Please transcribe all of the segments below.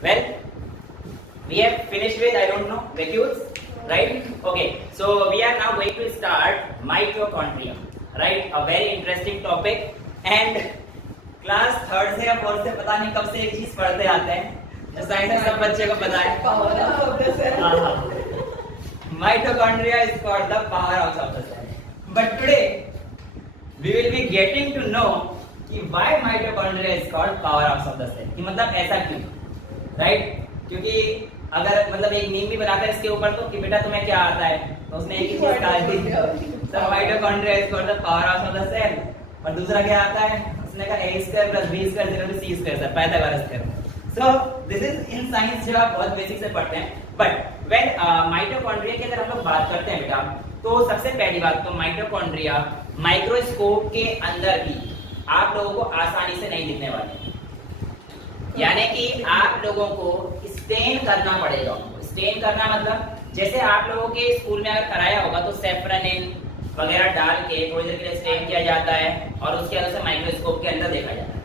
Well, we have finished with, I don't know, vacuoles, right? Okay, so we are now going to start mitochondria, right? A very interesting topic. And class third से या fourth से पता नहीं कब से एक चीज पढ़ते आते हैं जो साइंस सब बच्चे को पता है। Mitochondria is called the powerhouse of the cell. But today we will be getting to know कि why mitochondria is called powerhouse of the cell. कि मतलब ऐसा क्यों, right? क्योंकि अगर मतलब एक नीम भी बनाकर इसके ऊपर तो कि बेटा तुम्हें क्या आता है तो उसने एक ही चीज डाल दी, so mitochondria is called the powerhouse of the cell. और दूसरा क्या आता है, उसने कहा a square plus b square equal to c square, sir Pythagoras theorem. So this is in science जो आप बहुत बेसिक से पढ़ते हैं. But when माइटोकॉन्ड्रिया की अगर हम लोग बात करते हैं बेटा, तो सबसे पहली बात तो माइटोकॉन्ड्रिया माइक्रोस्कोप के अंदर भी आप लोगों को आसानी से नहीं दिखने वाले, यानी कि आप लोगों को स्टेन करना पड़ेगा. स्टेन करना मतलब जैसे आप लोगों के स्कूल में अगर कराया होगा तो सेफ्रनिन वगैरह डाल के थोड़ी देर के लिए स्टेन किया जाता है और उसके अंदर से माइक्रोस्कोप के अंदर देखा जाता है.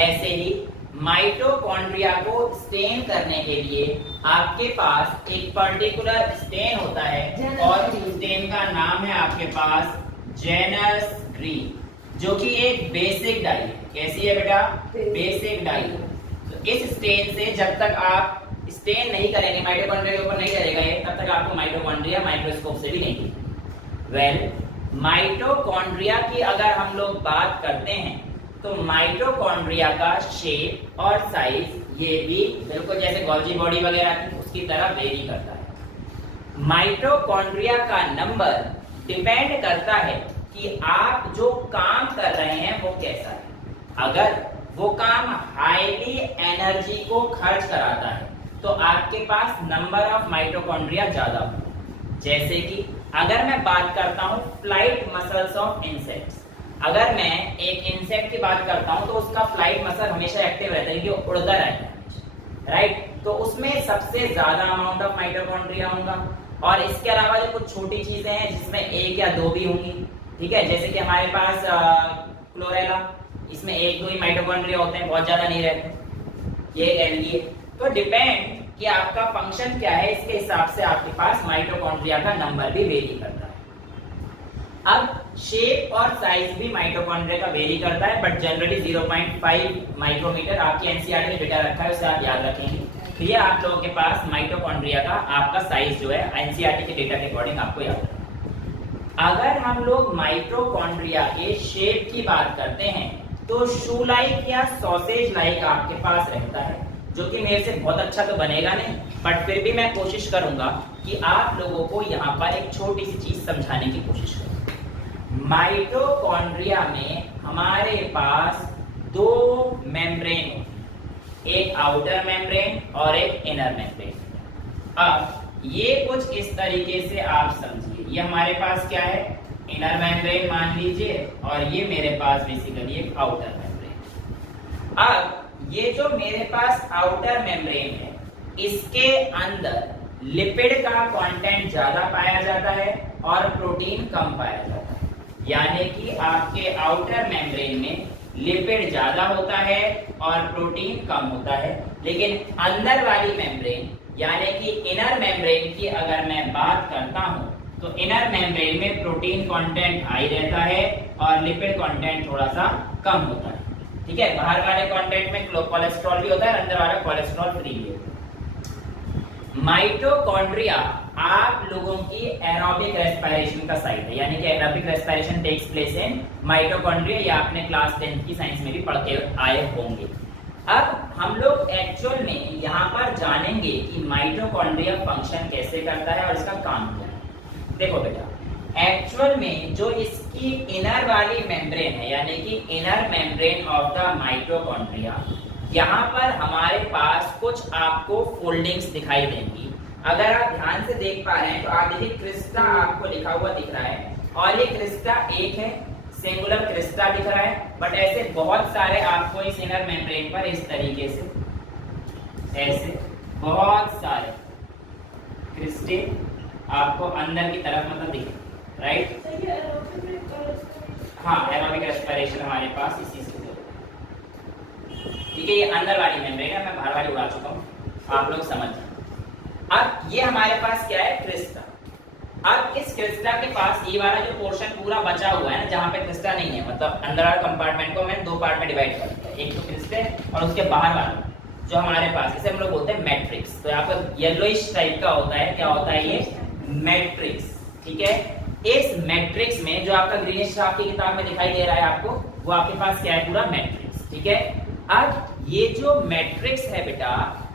ऐसे ही माइटोकॉन्ड्रिया को स्टेन करने के लिए आपके पास एक पर्टिकुलर स्टेन होता है और स्टेन का नाम है आपके पास जेनस ग्रीन, जो कि एक बेसिक डाई है. कैसी है बेटा? Basic dye. तो इस स्टेन से जब तक आप स्टेन नहीं करेंगे, माइटोकॉन्ड्रिया के ऊपर नहीं करेगा ये, तब तक आपको माइटोकॉन्ड्रिया माइक्रोस्कोप से भी नहीं दिखेगा. वेल, माइटोकॉन्ड्रिया की अगर हम लोग बात करते हैं तो माइटोकॉन्ड्रिया का शेप और साइज ये भी बिल्कुल जैसे गोल्जी बॉडी वगैरह की उसकी तरह वेरी करता है. माइटोकॉन्ड्रिया का नंबर डिपेंड करता है कि आप जो काम कर रहे हैं वो कैसा है. अगर वो काम हाईली एनर्जी को खर्च कराता है तो आपके पास नंबर ऑफ माइटोकॉन्ड्रिया ज्यादा होगा. जैसे कि अगर मैं बात करता हूं फ्लाइट मसल्स ऑफ इंसेक्ट्स, अगर मैं एक इंसेक्ट की बात करता हूं तो उसका फ्लाइट मसल हमेशा एक्टिव रहता है, कि उड़ता रहता है, राइट? तो उसमें सबसे ज्यादा अमाउंट ऑफ माइटोकॉन्ड्रिया होगा. और इसके अलावा जो कुछ छोटी चीजें हैं जिसमें एक या दो भी होंगी, ठीक है, जैसे कि हमारे पास क्लोरेला, इसमें एक दो ही माइटोकॉन्ड्रिया होते हैं, बहुत ज्यादा नहीं रहते. ये एल्गी. तो डिपेंड कि आपका फंक्शन क्या है, इसके हिसाब से आपके पास माइटोकॉन्ड्रिया का नंबर भी वेरी करता है. अब शेप और साइज भी माइटोकॉन्ड्रिया का वेरी करता है, बट जनरली 0.5 माइक्रोमीटर आपकी एनसीईआरटी में डेटा रखा है, उसे आप याद रखेंगे. तो ये आप लोगों के पास माइटोकॉन्ड्रिया का आपका साइज जो है एनसीईआरटी के डेटा के अकॉर्डिंग आपको याद रखना. अगर हम लोग माइटोकॉन्ड्रिया के शेप की बात करते हैं तो शू लाइक या सॉसेज लाइक आपके पास रहता है, जो कि मेरे से बहुत अच्छा तो बनेगा नहीं, बट फिर भी मैं कोशिश करूंगा कि आप लोगों को यहाँ पर एक छोटी सी चीज समझाने की कोशिश करूँ. माइटोकॉन्ड्रिया में हमारे पास दो मेम्ब्रेन होते हैं, एक आउटर मेम्ब्रेन और एक इनर मेम्ब्रेन. अब ये कुछ इस तरीके से आप समझिए, ये हमारे पास क्या है, इनर मेम्ब्रेन मान लीजिए, और ये मेरे पास बेसिकली एक आउटर मेम्ब्रेन. अब ये जो मेरे पास आउटर मेम्ब्रेन है, इसके अंदर लिपिड का कंटेंट ज्यादा पाया जाता है और प्रोटीन कम पाया जाता है. यानी कि आपके आउटर मेम्ब्रेन में लिपिड ज्यादा होता है और प्रोटीन कम होता है. लेकिन अंदर वाली मेम्ब्रेन यानी कि इनर मेम्ब्रेन की अगर मैं बात करता हूं तो इनर मेम्ब्रेन में प्रोटीन कंटेंट हाई रहता है और लिपिड कंटेंट थोड़ा सा कम होता है. ठीक है, बाहर वाले कंटेंट में कोलेस्ट्रॉल भी होता है, अंदर वाला कोलेस्ट्रॉल फ्री भी होता है. माइटोकॉन्ड्रिया आप लोगों की एरोबिक रेस्पिरेशन का साइट है, यानी कि aerobic respiration takes place in mitochondria. ये आपने क्लास 10 की साइंस में भी पढ़ के आए होंगे. अब हम लोग एक्चुअल में यहाँ पर जानेंगे कि माइटोकॉन्ड्रिया फंक्शन कैसे करता है और इसका काम क्या है. देखो बेटा, एक्चुअल में जो इसकी इनर वाली मेम्ब्रेन है, यानी कि inner membrane of the mitochondria, यहाँ पर हमारे पास कुछ आपको फोल्डिंग्स दिखाई देंगी. अगर आप ध्यान से देख पा रहे हैं तो आप देखिए क्रिस्टा आपको लिखा हुआ दिख रहा है, और ये क्रिस्टा एक है, सिंगुलर क्रिस्टा दिख रहा है. बट ऐसे बहुत सारे आपको इस इनर मेम्ब्रेन पर इस तरीके से ऐसे बहुत सारे क्रिस्टे आपको अंदर की तरफ मतलब दिख, राइट? हाँ, एरोबिक रेस्पिरेशन हमारे पास इसी से. ठीक है, ये अंदर वाली मेम्ब्रेन है, मैं बाहर वाली उड़ा चुका हूँ. आप लोग समझ जाए। अब ये हमारे पास क्या है, क्रिस्टा। अब इस क्रिस्टा के पास ये वाला जो पोर्शन पूरा बचा हुआ है ना, जहां पे क्रिस्टा नहीं है, मतलब अंदर वाले कंपार्टमेंट को मैं दो पार्ट में डिवाइड कर दिया, एक तो क्रिस्टे और उसके बाहर वाला जो हमारे पास, इसे हम लोग बोलते हैं मैट्रिक्स। तो यहाँ पर येलोइश टाइप का होता है, क्या होता है ये, मैट्रिक्स। ठीक है, इस मैट्रिक्स में जो आपका ग्रीनिश आपकी किताब में दिखाई दे रहा है आपको, वो आपके पास क्या है, पूरा मैट्रिक्स। ठीक है, अब ये जो मैट्रिक्स है बेटा,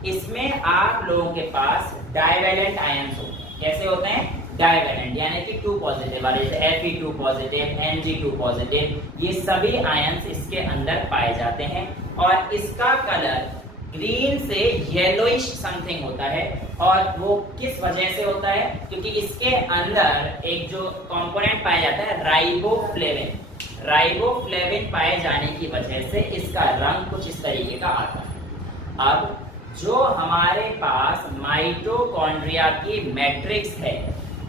इसमें आप लोगों के पास डाइवैलेंट आयंस होते हैं। कैसे होते हैं, डाइवैलेंट, यानी कि 2 पॉजिटिव वाले, जैसे Fe2 पॉजिटिव, Mg2 पॉजिटिव, ये सभी आयंस इसके अंदर पाए जाते हैं। और इसका कलर ग्रीन से येलोइश समथिंग होता है। और वो किस वजह से होता है, क्योंकि इसके अंदर एक जो कंपोनेंट पाया जाता है राइबोफ्लेविन, राइबोफ्लेविन पाए जाने की वजह से इसका रंग कुछ इस तरीके का आता है। अब जो हमारे पास माइटोकॉन्ड्रिया की मैट्रिक्स है,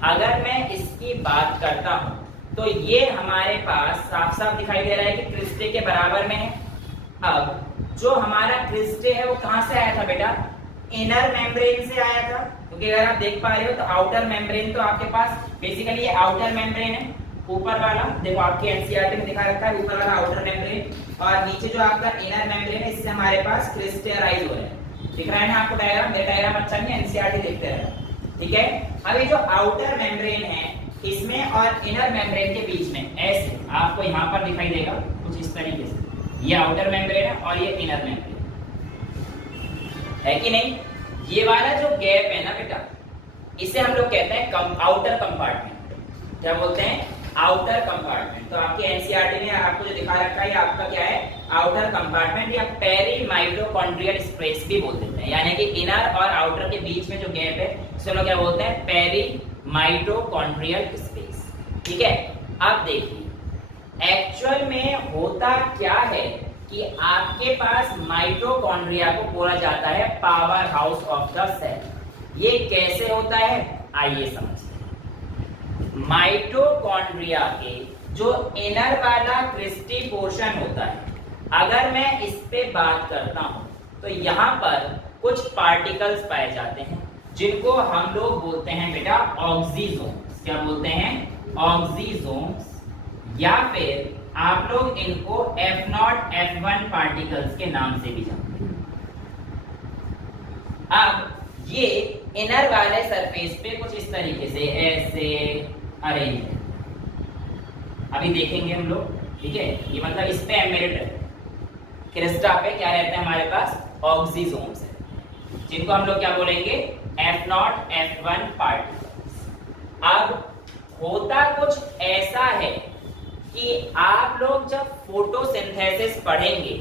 अगर मैं इसकी बात करता हूं तो ये हमारे पास साफ साफ दिखाई दे रहा है कि क्रिस्टे के बराबर में है। अब जो हमारा क्रिस्टे है वो कहां से आया था बेटा, इनर मेम्ब्रेन से आया था। क्योंकि अगर आप देख पा रहे हो तो आउटर मेम्ब्रेन तो आपके पास बेसिकली ये आउटर मेम्ब्रेन है, ऊपर वाला देखो आपकी एनसीईआरटी में दिखा रखा है, ऊपर वाला आउटर मेम्ब्रेन, और नीचे जो आपका इनर मेम्ब्रेन है, इससे हमारे पास क्रिस्टे अराइज हो रहे हैं। दिख रहा है ना आपको डायग्राम, मेरा डायग्राम अच्छा नहीं है, एनसीईआरटी देखते रहना। ठीक है, अब ये जो आउटर मेम्ब्रेन है, इसमें और इनर मेम्ब्रेन के बीच में ऐसे आपको यहाँ पर दिखाई देगा कुछ इस तरीके से, ये आउटर मेम्ब्रेन है और ये इनर मेम्ब्रेन है कि नहीं। ये वाला जो गैप है ना बेटा, इसे हम लोग कहते हैं आउटर कंपार्टमेंट। क्या बोलते हैं, आउटर कंपार्टमेंट। तो आपकी एनसीईआरटी में आपको जो दिखा रखा है, आपका क्या है, आउटर कंपार्टमेंट या पेरी माइटोकॉन्ड्रियल स्पेस भी बोल देते हैं। यानी कि इनर और आउटर के बीच में जो गैप है, इसे लोग क्या बोलते हैं, पेरी माइटोकॉन्ड्रियल स्पेस। ठीक है, अब देखिए एक्चुअल में होता क्या है कि आपके पास माइटोकॉन्ड्रिया को बोला जाता है power house of the cell. ये कैसे होता है, आइए समझते हैं। माइटोकॉन्ड्रिया के जो इनर वाला क्रिस्टी पोर्शन होता है, अगर मैं इस पे बात करता हूं तो यहां पर कुछ पार्टिकल्स पाए जाते हैं जिनको हम लोग बोलते हैं बेटा ऑक्सीजोम्स। क्या बोलते हैं, ऑक्सीजोम्स, या फिर आप लोग इनको F0 F1 पार्टिकल्स के नाम से भी जानते हैं। अब ये इनर वाले सरफेस पे कुछ इस तरीके से ऐसे अरेंज है, अभी देखेंगे हम लोग। ठीक है, ये मतलब इस पे एम्बेडेड है, क्रिस्टा पे क्या रहते हैं हमारे पास, ऑक्सीजोम्स है, जिनको हम लोग क्या बोलेंगे, F0 F1 पार्टिकल्स। अब होता कुछ ऐसा है कि आप लोग जब फोटोसिंथेसिस पढ़ेंगे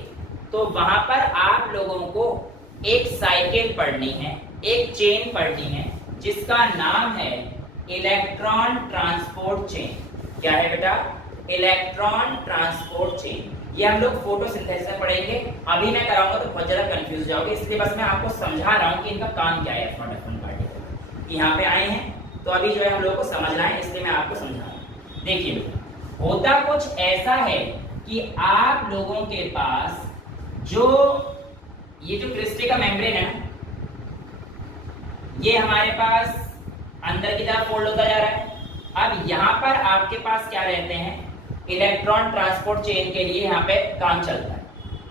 तो वहां पर आप लोगों को एक साइकिल पढ़नी है, एक चेन पढ़नी है, जिसका नाम है इलेक्ट्रॉन ट्रांसपोर्ट चेन। क्या है बेटा, इलेक्ट्रॉन ट्रांसपोर्ट चेन। ये हम लोग फोटोसिंथेसिस में पढ़ेंगे। अभी मैं कराऊंगा तो बहुत ज्यादा कंफ्यूज जाओगे, इसलिए बस मैं आपको समझा रहा हूँ कि इनका काम क्या है। F0 F1 पार्टिकल यहाँ पे आए हैं तो अभी जो है हम लोग को समझना है, इसलिए मैं आपको समझा रहा हूँ। देखिए होता कुछ ऐसा है कि आप लोगों के पास जो ये जो क्रिस्टे का मेम्ब्रेन है, ये हमारे पास अंदर की तरफ फोल्ड होता जा रहा है। अब यहाँ पर आपके पास क्या रहते हैं, इलेक्ट्रॉन ट्रांसपोर्ट चेन के लिए यहाँ पे काम चलता है।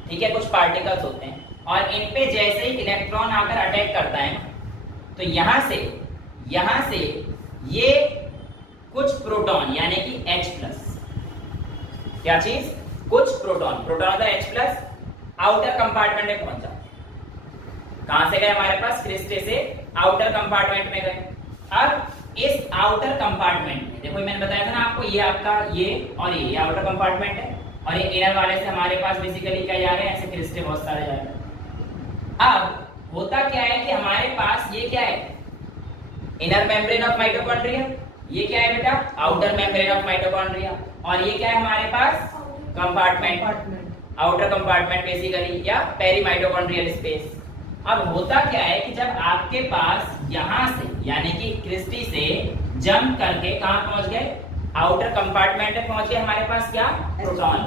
ठीक है, कुछ पार्टिकल्स होते हैं और इन पे जैसे ही इलेक्ट्रॉन आकर अटैक करता है तो यहाँ से ये कुछ प्रोटॉन यानी कि H+, क्या चीज, कुछ प्रोटॉन होता है H+, आउटर कंपार्टमेंट में पहुंच जाते हैं। कहां से गए, हमारे पास क्रिस्टे से आउटर कंपार्टमेंट में गए। अब इस आउटर कंपार्टमेंट में देखो, मैंने बताया था ना आपको, ये आपका ये और ये आउटर कंपार्टमेंट है, और ये इनर वाले से हमारे पास बेसिकली क्या जा रहे हैं, ऐसे क्रिस्टे बहुत सारे जा रहे हैं। अब होता क्या है कि हमारे पास ये क्या है, इनर मेम्ब्रेन ऑफ माइटोकॉन्ड्रिया, ये क्या है बेटा, आउटर मेम्ब्रेन ऑफ माइटोकॉन्ड्रिया, और ये क्या है हमारे पास, कंपार्टमेंट, आउटर कंपार्टमेंट बेसिकली, या पेरी माइटोकॉन्ड्रियल स्पेस। अब होता क्या है कि जब आपके पास यहां से यानी कि क्रिस्टी से जंप करके कहां पहुंच गए, आउटर कंपार्टमेंट में पहुंच गए, हमारे पास क्या, प्रोटॉन।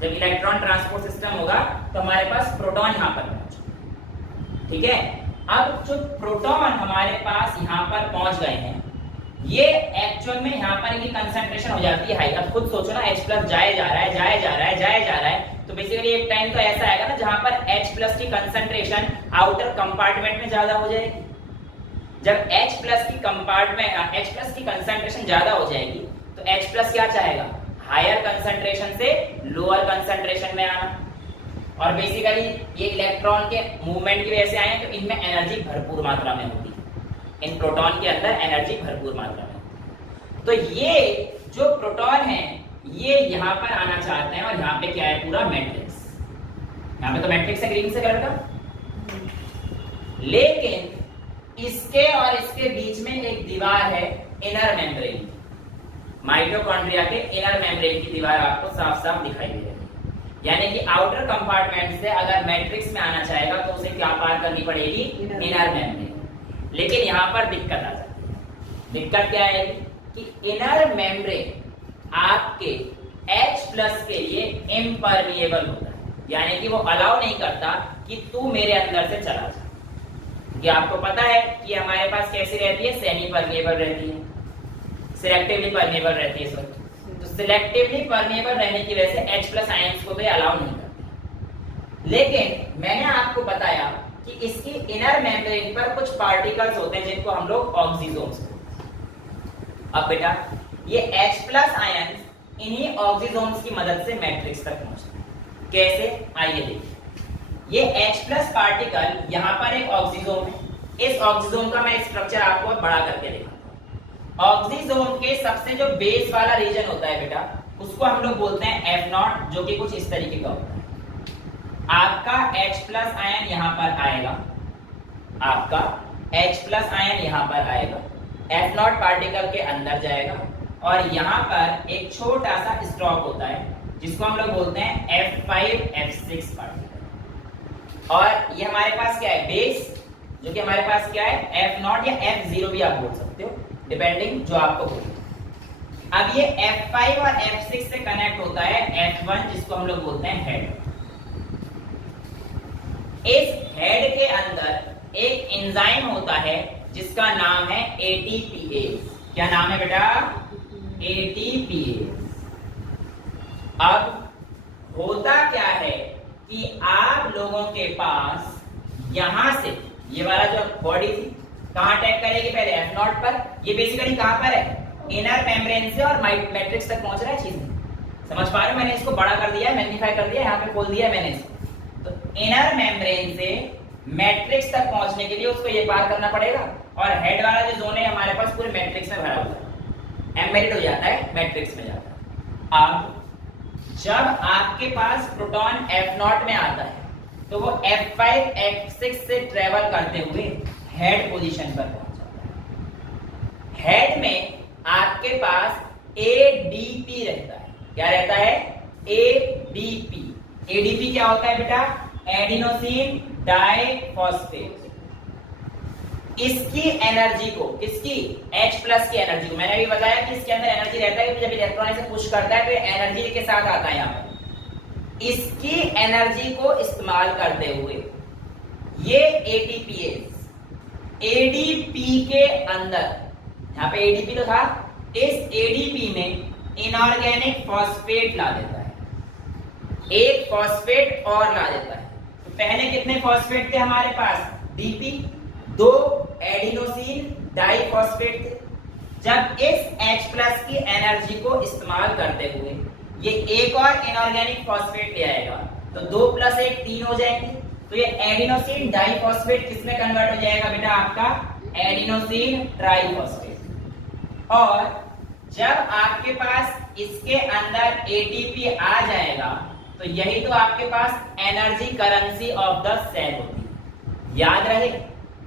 जब इलेक्ट्रॉन ट्रांसपोर्ट सिस्टम होगा तो हमारे पास प्रोटॉन यहां पर पहुंचे। ठीक है, अब जो प्रोटॉन हमारे पास यहाँ पर पहुंच गए हैं, ये एक्चुअल में यहाँ पर इनकी कंसंट्रेशन हो जाती है हाई। अब खुद सोचो ना, H प्लस जाए जा रहा है, जाए जा रहा है, जाए जा रहा है, तो बेसिकली एक टाइम तो ऐसा आएगा ना जहां पर H प्लस की कंसंट्रेशन आउटर कंपार्टमेंट में ज्यादा हो जाएगी। जब H प्लस की कंपार्टमेंट H प्लस की कंसंट्रेशन ज्यादा हो जाएगी तो H प्लस क्या चाहेगा, हायर कंसंट्रेशन से लोअर कंसंट्रेशन में आना। और बेसिकली ये इलेक्ट्रॉन के मूवमेंट की वजह से आए हैं, तो इनमें एनर्जी भरपूर मात्रा में होती है, इन प्रोटॉन के अंदर एनर्जी भरपूर मात्रा में। तो ये जो प्रोटॉन है ये यहाँ पर आना चाहते हैं, और यहाँ पे क्या है, पूरा मैट्रिक्स, यहाँ पे तो मैट्रिक्स है ग्रीन से कलर का, लेकिन इसके और इसके बीच में एक दीवार है इनर मेम्ब्रेन। माइटोकॉन्ड्रिया के इनर मेम्ब्रेन की दीवार आपको साफ साफ दिखाई दे रही है। यानी कि आउटर कंपार्टमेंट से अगर मैट्रिक्स में आना चाहेगा तो उसे क्या पार करनी पड़ेगी, इनर मेम्ब्रेन। लेकिन यहाँ पर दिक्कत आ जाती है। दिक्कत क्या है कि इनर मेम्ब्रेन आपके H प्लस के लिए इम्परमिएबल होता है, यानी कि वो अलाउ नहीं करता कि तू मेरे अंदर से चला जा। कि आपको पता है कि हमारे पास कैसी रहती है, सेमी परमिएबल रहती है, सिलेक्टिवली परमिएबल रहती है। तो सिलेक्टिवली परमिएबल रहने की वजह से H प्लस आयंस को भी अलाउ नहीं करती। लेकिन मैंने आपको बताया कि इसकी इनर मेम्ब्रेन पर कुछ पार्टिकल्स होते हैं जिनको हम लोग ऑक्सीजोन्स कहते हैं। अब बेटा ये H प्लस आयंस इन्हीं ऑक्सीजोन्स की मदद से मैट्रिक्स तक पहुंचते हैं। कैसे, आइए देखिए। ये H प्लस पार्टिकल यहाँ पर एक ऑक्सीजोन है। इस ऑक्सीजोन का मैं स्ट्रक्चर आपको बड़ा करके दिखाता हूँ। ऑक्सीजोन के सबसे जो बेस वाला रीजन होता है बेटा, उसको हम लोग बोलते हैं F0, जो कि कुछ इस तरीके का होता है। आपका H प्लस आयन यहाँ पर आएगा, आपका H प्लस आयन यहाँ पर आएगा, F0 पार्टिकल के अंदर जाएगा, और यहाँ पर एक छोटा सा स्टॉप होता है जिसको हम लोग बोलते हैं F5 F6 पार्टिकल। और ये हमारे पास क्या है, बेस, जो कि हमारे पास क्या है, F0 या F0 भी आप बोल सकते हो, डिपेंडिंग जो आपको बोले। अब ये F5 और F6 से कनेक्ट होता है F1, जिसको हम लोग बोलते हैं हेड। इस हेड के अंदर एक एंजाइम होता है जिसका नाम है ATPase। क्या नाम है बेटा, ATPase। अब होता क्या है कि आप लोगों के पास यहां से ये वाला जो बॉडी थी कहां अटैक करेगी, पहले F0 पर। ये बेसिकली कहां पर है, इनर मेम्ब्रेन से और मैट्रिक्स तक पहुंच रहा है चीजें। समझ पा रहे हो, मैंने इसको बड़ा कर दिया है, मैग्नीफाई कर दिया, यहाँ पे खोल दिया है मैंने इसको। तो इनर मेम्ब्रेन से मैट्रिक्स तक पहुंचने के लिए उसको ये पार करना पड़ेगा, और हेड वाला जो जोन है हमारे पास पूरे मैट्रिक्स में भरा हुआ है, एम्बेडेड हो जाता है, मैट्रिक्स में जाता है। अब जब आपके पास प्रोटॉन F0 में आता है तो वो F5 F6 से ट्रेवल करते हुए हेड पोजीशन पर पहुंच जाता है। हेड में आपके पास ADP रहता है। क्या रहता है, ADP। ADP क्या होता है बेटा, एडिनोसिन डाइफॉस्फेट। इसकी एनर्जी को, किसकी, H प्लस की एनर्जी को, मैंने अभी बताया कि इसके अंदर एनर्जी रहता है, जब इलेक्ट्रॉन इसे पुश करता है तो एनर्जी के साथ आता है यहाँ पर। इसकी एनर्जी को इस्तेमाल करते हुए ये ATPase ADP के अंदर, यहाँ पे ADP तो था, इस ADP में इनऑर्गेनिक फॉस्फेट ला देता है, एक फॉस्फेट और ला देता है। तो पहले कितने फॉस्फेट थे हमारे पास, DP, 2 एडिनोसिन डाइफॉस्फेट थे। जब इस H प्लस की एनर्जी को इस्तेमाल करते हुए ये एक और इनऑर्गेनिक फॉस्फेट ले आएगा, तो 2 + 1 3 हो जाएंगे। तो ये एडिनोसिन डाइफॉस्फेट किसमें कन्वर्ट हो जाएगा बेटा, आपका एडिनोसिन ट्राइफॉस्फेट। और जब आपके पास इसके अंदर ATP आ जाएगा तो यही तो आपके पास energy currency of the cell होती है, याद रहे।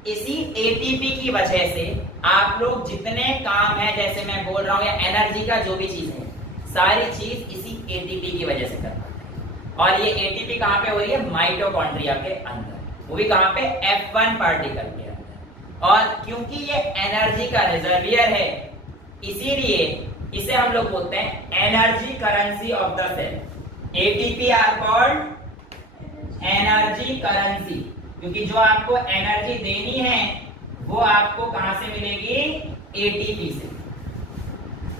इसी ATP की वजह से आप लोग जितने काम है, जैसे मैं बोल रहा हूं, या एनर्जी का जो भी चीज है, सारी चीज इसी ATP की वजह से कर पाते हैं। और ये ATP कहां पे हो रही है, माइटोकॉन्ड्रिया के अंदर, वो भी कहां पे, F1 पार्टिकल के अंदर। और क्योंकि ये एनर्जी का रिजर्वियर है, इसीलिए इसे हम लोग बोलते हैं energy currency of the cell. ATP are called energy currency क्योंकि जो आपको एनर्जी देनी है वो आपको कहां से मिलेगी, एटीपी से।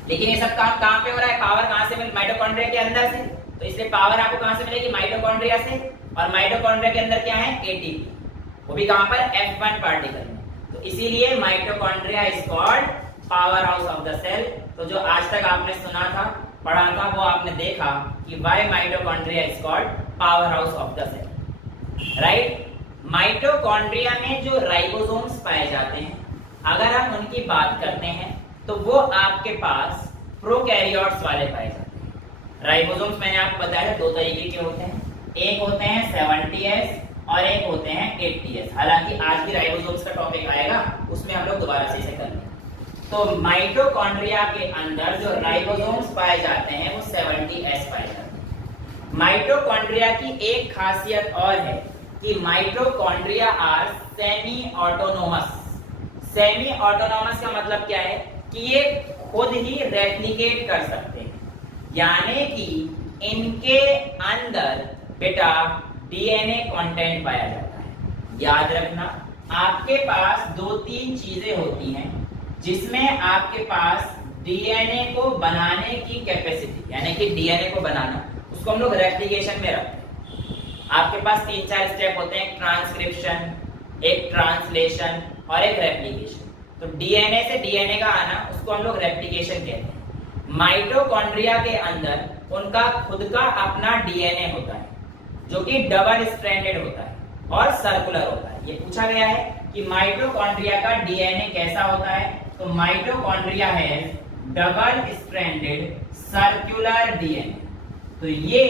लेकिन ये सब काम कहां पे हो रहा है, पावर कहां से मिल, माइटोकॉन्ड्रिया के अंदर से। तो इसलिए पावर आपको कहां से मिलेगी, माइटोकॉन्ड्रिया से। और माइटोकॉन्ड्रिया के अंदर क्या है, एटीपी, वो भी कहां पर, F1 पार्टिकल में। तो इसीलिए mitochondria is called power house of the cell. तो जो आज तक आपने सुना था, पढ़ा था, वो आपने देखा कि why mitochondria is called power house of the cell, right. Mitochondria में जो राइबोसोम्स पाए जाते हैं, अगर हम उनकी बात करते हैं तो वो आपके पास प्रोकैरियोट्स वाले पाए जाते हैं। राइबोसोम्स मैंने आपको बताया दो तरीके के होते हैं, एक होते हैं 70S और एक होते हैं 80S। हालांकि आज भी राइबोसोम्स का टॉपिक आएगा, उसमें हम लोग दोबारा से इसे करेंगे। तो माइटोकॉन्ड्रिया के अंदर जो राइबोसोम्स पाए जाते हैं वो 70S पाए जाते हैं। माइटोकॉन्ड्रिया की एक खासियत और है कि mitochondria are semi autonomous. Semi autonomous का मतलब क्या है कि ये खुद ही रेप्लिकेट कर सकते हैं, यानी कि इनके अंदर बेटा डीएनए कंटेंट पाया जाता है। याद रखना, आपके पास दो तीन चीजें होती हैं जिसमें आपके पास डीएनए को बनाने की कैपेसिटी, यानी कि डीएनए को बनाना, उसको हम लोग रेप्लिकेशन में रखते हैं। आपके पास 3-4 स्टेप होते हैं, एक ट्रांसक्रिप्शन, एक ट्रांसलेशन और एक रेप्लिकेशन। तो डीएनए से डीएनए का आना, उसको हम लोग रेप्लिकेशन कहते हैं। माइटोकॉन्ड्रिया के अंदर उनका खुद का अपना डीएनए होता है जो कि डबल स्ट्रैंडेड होता है और सर्कुलर होता है। ये पूछा गया है कि माइटोकॉन्ड्रिया का डीएनए कैसा होता है, तो माइटोकॉन्ड्रिया है डबल स्ट्रैंडेड सर्कुलर डीएनए। तो ये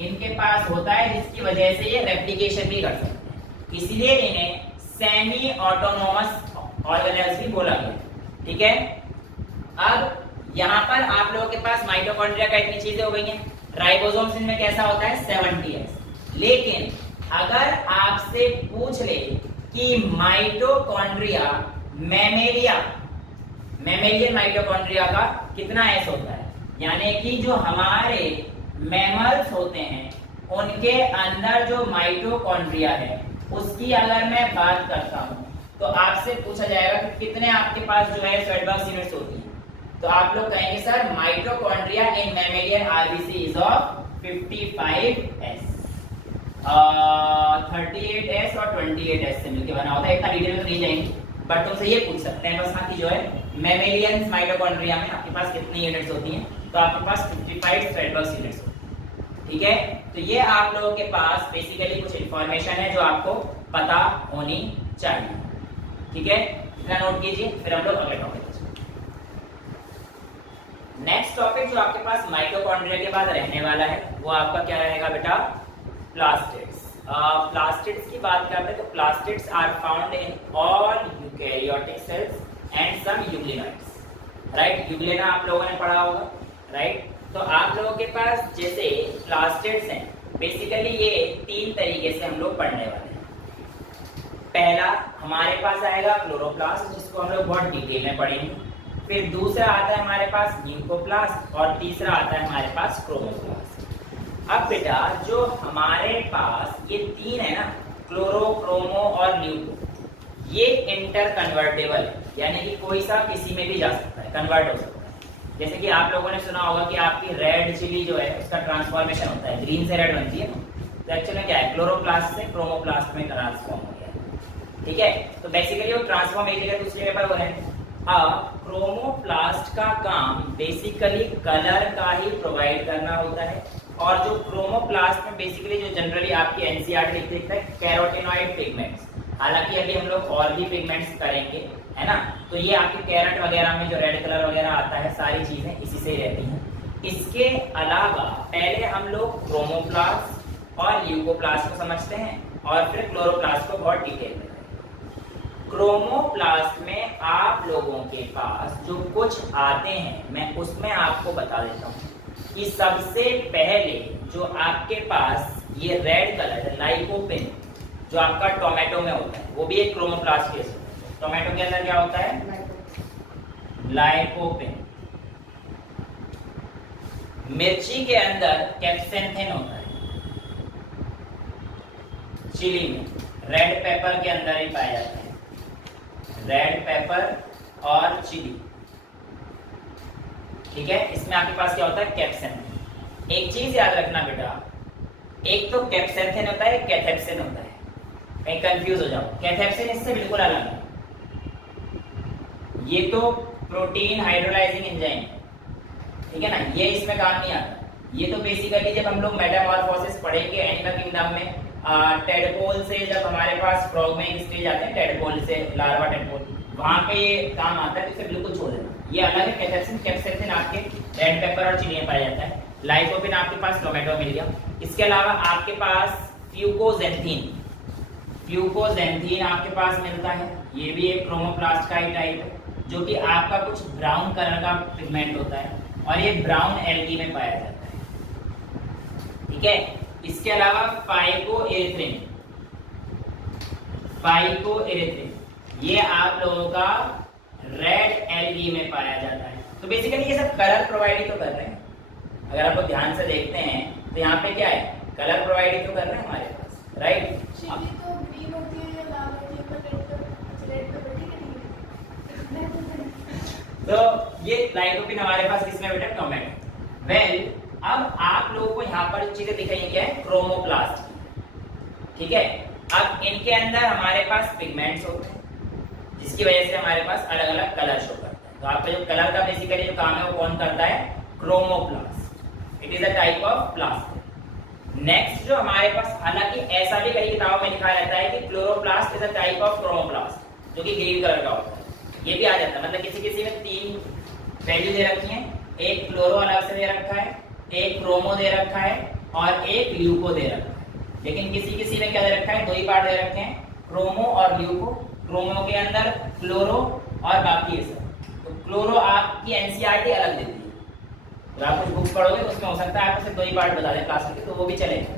इनके पास होता है, जिसकी वजह से ये रेप्लिकेशन भी कर सकते हैं, इसलिए इन्हें सेमी ऑटोनोमस ऑर्गेनेल्स भी बोला गया। ठीक है, अब यहाँ पर आप लोगों के पास माइटोकॉन्ड्रिया का इतनी चीजें हो गई हैं। राइबोसोम्स इनमें कैसा होता है, 70S। लेकिन अगर आपसे पूछ ले कि माइटोकॉन्ड्रिया मैमेलियन माइटोकॉन्ड्रिया का कितना S होता है, यानी कि जो हमारे मैमल्स होते हैं उनके अंदर जो माइटोकॉन्ड्रिया है उसकी अगर मैं बात करता हूं तो आपसे पूछा जाएगा कि कितने आपके पास जो है स्वेटबॉक्स यूनिट्स होती हैं। तो आप लोग कहेंगे sir mitochondria in mammalian RBC is of 55S, 38S और 28S से मिलकर बना होता है। इतना डिटेल में नहीं जाएंगे, बट तुमसे ये पूछ सकते हैं बस हाँ कि जो है मैमेलियन माइटोकॉन्ड्रिया में आपके पास कितनी यूनिट्स होती हैं, तो आपके पास 55 स्वेटबॉक्स यूनिट्स होती हैं। ठीक है, तो ये आप लोगों के पास बेसिकली कुछ इंफॉर्मेशन है जो आपको पता होनी चाहिए। ठीक है, इतना नोट कीजिए, फिर हम लोग अगले टॉपिक पे चलते हैं। नेक्स्ट टॉपिक जो आपके पास माइटोकॉन्ड्रिया के बाद रहने वाला है वो आपका क्या रहेगा बेटा, प्लास्टिड्स। प्लास्टिड्स की बात करते हैं तो plastids are found in all eukaryotic cells and some euglenoids. Right, euglena आप लोगों ने पढ़ा होगा, राइट। तो आप लोगों के पास जैसे प्लास्टिड्स हैं, बेसिकली ये 3 तरीके से हम लोग पढ़ने वाले हैं। पहला हमारे पास आएगा क्लोरोप्लास्ट, जिसको हम लोग बहुत डिटेल में पढ़ेंगे। फिर दूसरा आता है हमारे पास न्यूक्लियोप्लास्ट और तीसरा आता है हमारे पास क्रोमोप्लास्ट। अब बेटा जो हमारे पास ये 3 है ना, क्लोरो, क्रोमो और न्यूक्लो, ये इंटर कन्वर्टेबल है, यानी कि कोई सा किसी में भी जा सकता है, कन्वर्ट हो सकता है। जैसे कि आप लोगों ने सुना होगा कि आपकी रेड चिली जो है उसका ट्रांसफॉर्मेशन होता है, ग्रीन से रेड बनती है ना, तो एक्चुअली क्या है, क्लोरोप्लास्ट से क्रोमोप्लास्ट में ट्रांसफॉर्म हो गया है। ठीक है, तो बेसिकली वो ट्रांसफॉर्म एक जगह दूसरी जगह पर हो रहा है। अब क्रोमोप्लास्ट का काम बेसिकली कलर का ही प्रोवाइड करना होता है, और जो क्रोमोप्लास्ट में बेसिकली जो जनरली आपकी एनसीईआरटी लिखता है कैरोटिनॉइड पिगमेंट्स, हालांकि अभी हम लोग और भी पिगमेंट्स करेंगे, है ना। तो ये आपके कैरेट वगैरह में जो रेड कलर वगैरह आता है, सारी चीजें इसी से रहती हैं। इसके अलावा पहले हम लोग क्रोमोप्लास्ट और ल्यूकोप्लास्ट को समझते हैं और फिर क्लोरोप्लास्ट को बहुत डिटेल में। क्रोमोप्लास्ट में आप लोगों के पास जो कुछ आते हैं, मैं उसमें आपको बता देता हूँ कि सबसे पहले जो आपके पास ये रेड कलर लाइकोपिन जो आपका टोमेटो में होता है, वो भी एक क्रोमोप्लास्ट केस होता है। टोमेटो के अंदर क्या होता है, लाइकोपिन। मिर्ची के अंदर कैप्सेंथिन होता है, चिली में, रेड पेपर के अंदर ही पाया जाता है, रेड पेपर और चिली। ठीक है, इसमें आपके पास क्या होता है, कैप्सेन। एक चीज याद रखना बेटा, एक तो कैप्सेंथिन होता है, एक कैथेप्सिन होता है, कहीं कंफ्यूज हो जाओ। कैथेप्सिन इससे बिल्कुल अलग है, ये तो प्रोटीन हाइड्रोलाइजिंग एंजाइम, ठीक है ना, ये इसमें काम नहीं आता। ये तो बेसिकली जब हम लोग मेटामॉर्फोसिस पढ़ेंगे एनिमल किंगडम में, टेडपोल से जब हमारे पास फ्रॉग में एक स्टेज आते हैं, टेडपोल से लार्वा टेडपोल, वहां पे ये काम आता है, तो इसे बिल्कुल छोड़ देना। ये अलग है कैथेप्सिन। कैप्सेंथिन आपके रेड पेपर और चिली में पाया जाता है। लाइकोपिन आपके पास टोमेटो मिल गया। इसके अलावा आपके पास फ्यूकोजेंथिन, फ्यूकोजेंथिन आपके पास मिलता है। ये भी एक क्रोमोप्लास्ट का ही टाइप है, जो कि आपका कुछ ब्राउन कलर का पिगमेंट होता है और ये ब्राउन एल्गी में पाया जाता है। ठीक है, इसके अलावा फाइकोएरिथ्रिन, फाइकोएरिथ्रिन ये आप लोगों का रेड एल्गी में पाया जाता है। तो बेसिकली ये सब कलर प्रोवाइड ही तो कर रहे हैं। अगर आप लोग ध्यान से देखते हैं तो यहाँ पे क्या है, कलर प्रोवाइड ही तो कर रहे हैं हमारे पास, राइट। चिली तो ग्रीन होती है या लाल होती है, पर रेड तो बड़ी है। तो ये लाइकोपिन हमारे पास किसमें बेटा, टोमेटो। वेल, अब आप लोगों को यहाँ पर चीजें दिख रही है क्रोमोप्लास्ट की, ठीक है। अब इनके अंदर हमारे पास पिगमेंट्स होते हैं, जिसकी वजह से हमारे पास अलग अलग कलर शो करता है। तो आपका जो कलर का बेसिकली जो काम है वो कौन करता है, chromoplast. It is a type of प्लास्ट। Next जो हमारे पास, हालांकि ऐसा भी कई किताबों में लिखा रहता है कि chloroplast is a type of chromoplast, जो कि ग्रीन कलर का होता है। ये भी आ जाता है, मतलब किसी किसी में 3 वैल्यू दे रखी है, एक क्लोरो अलग से दे रखा है, एक क्रोमो दे रखा है और एक ल्यूको दे रखा है। लेकिन किसी किसी में क्या दे रखा है, 2 ही पार्ट दे रखे हैं, क्रोमो और ल्यूको। क्रोमो के अंदर क्लोरो और बाकी ये सब। तो क्लोरो आपकी एनसीईआरटी अलग देती है, तो आप कुछ बुक्स पढ़ोगे तो उसमें हो सकता है आपको सिर्फ 2 ही पार्ट बता दें प्लास्टिक के, तो वो भी चलेगा।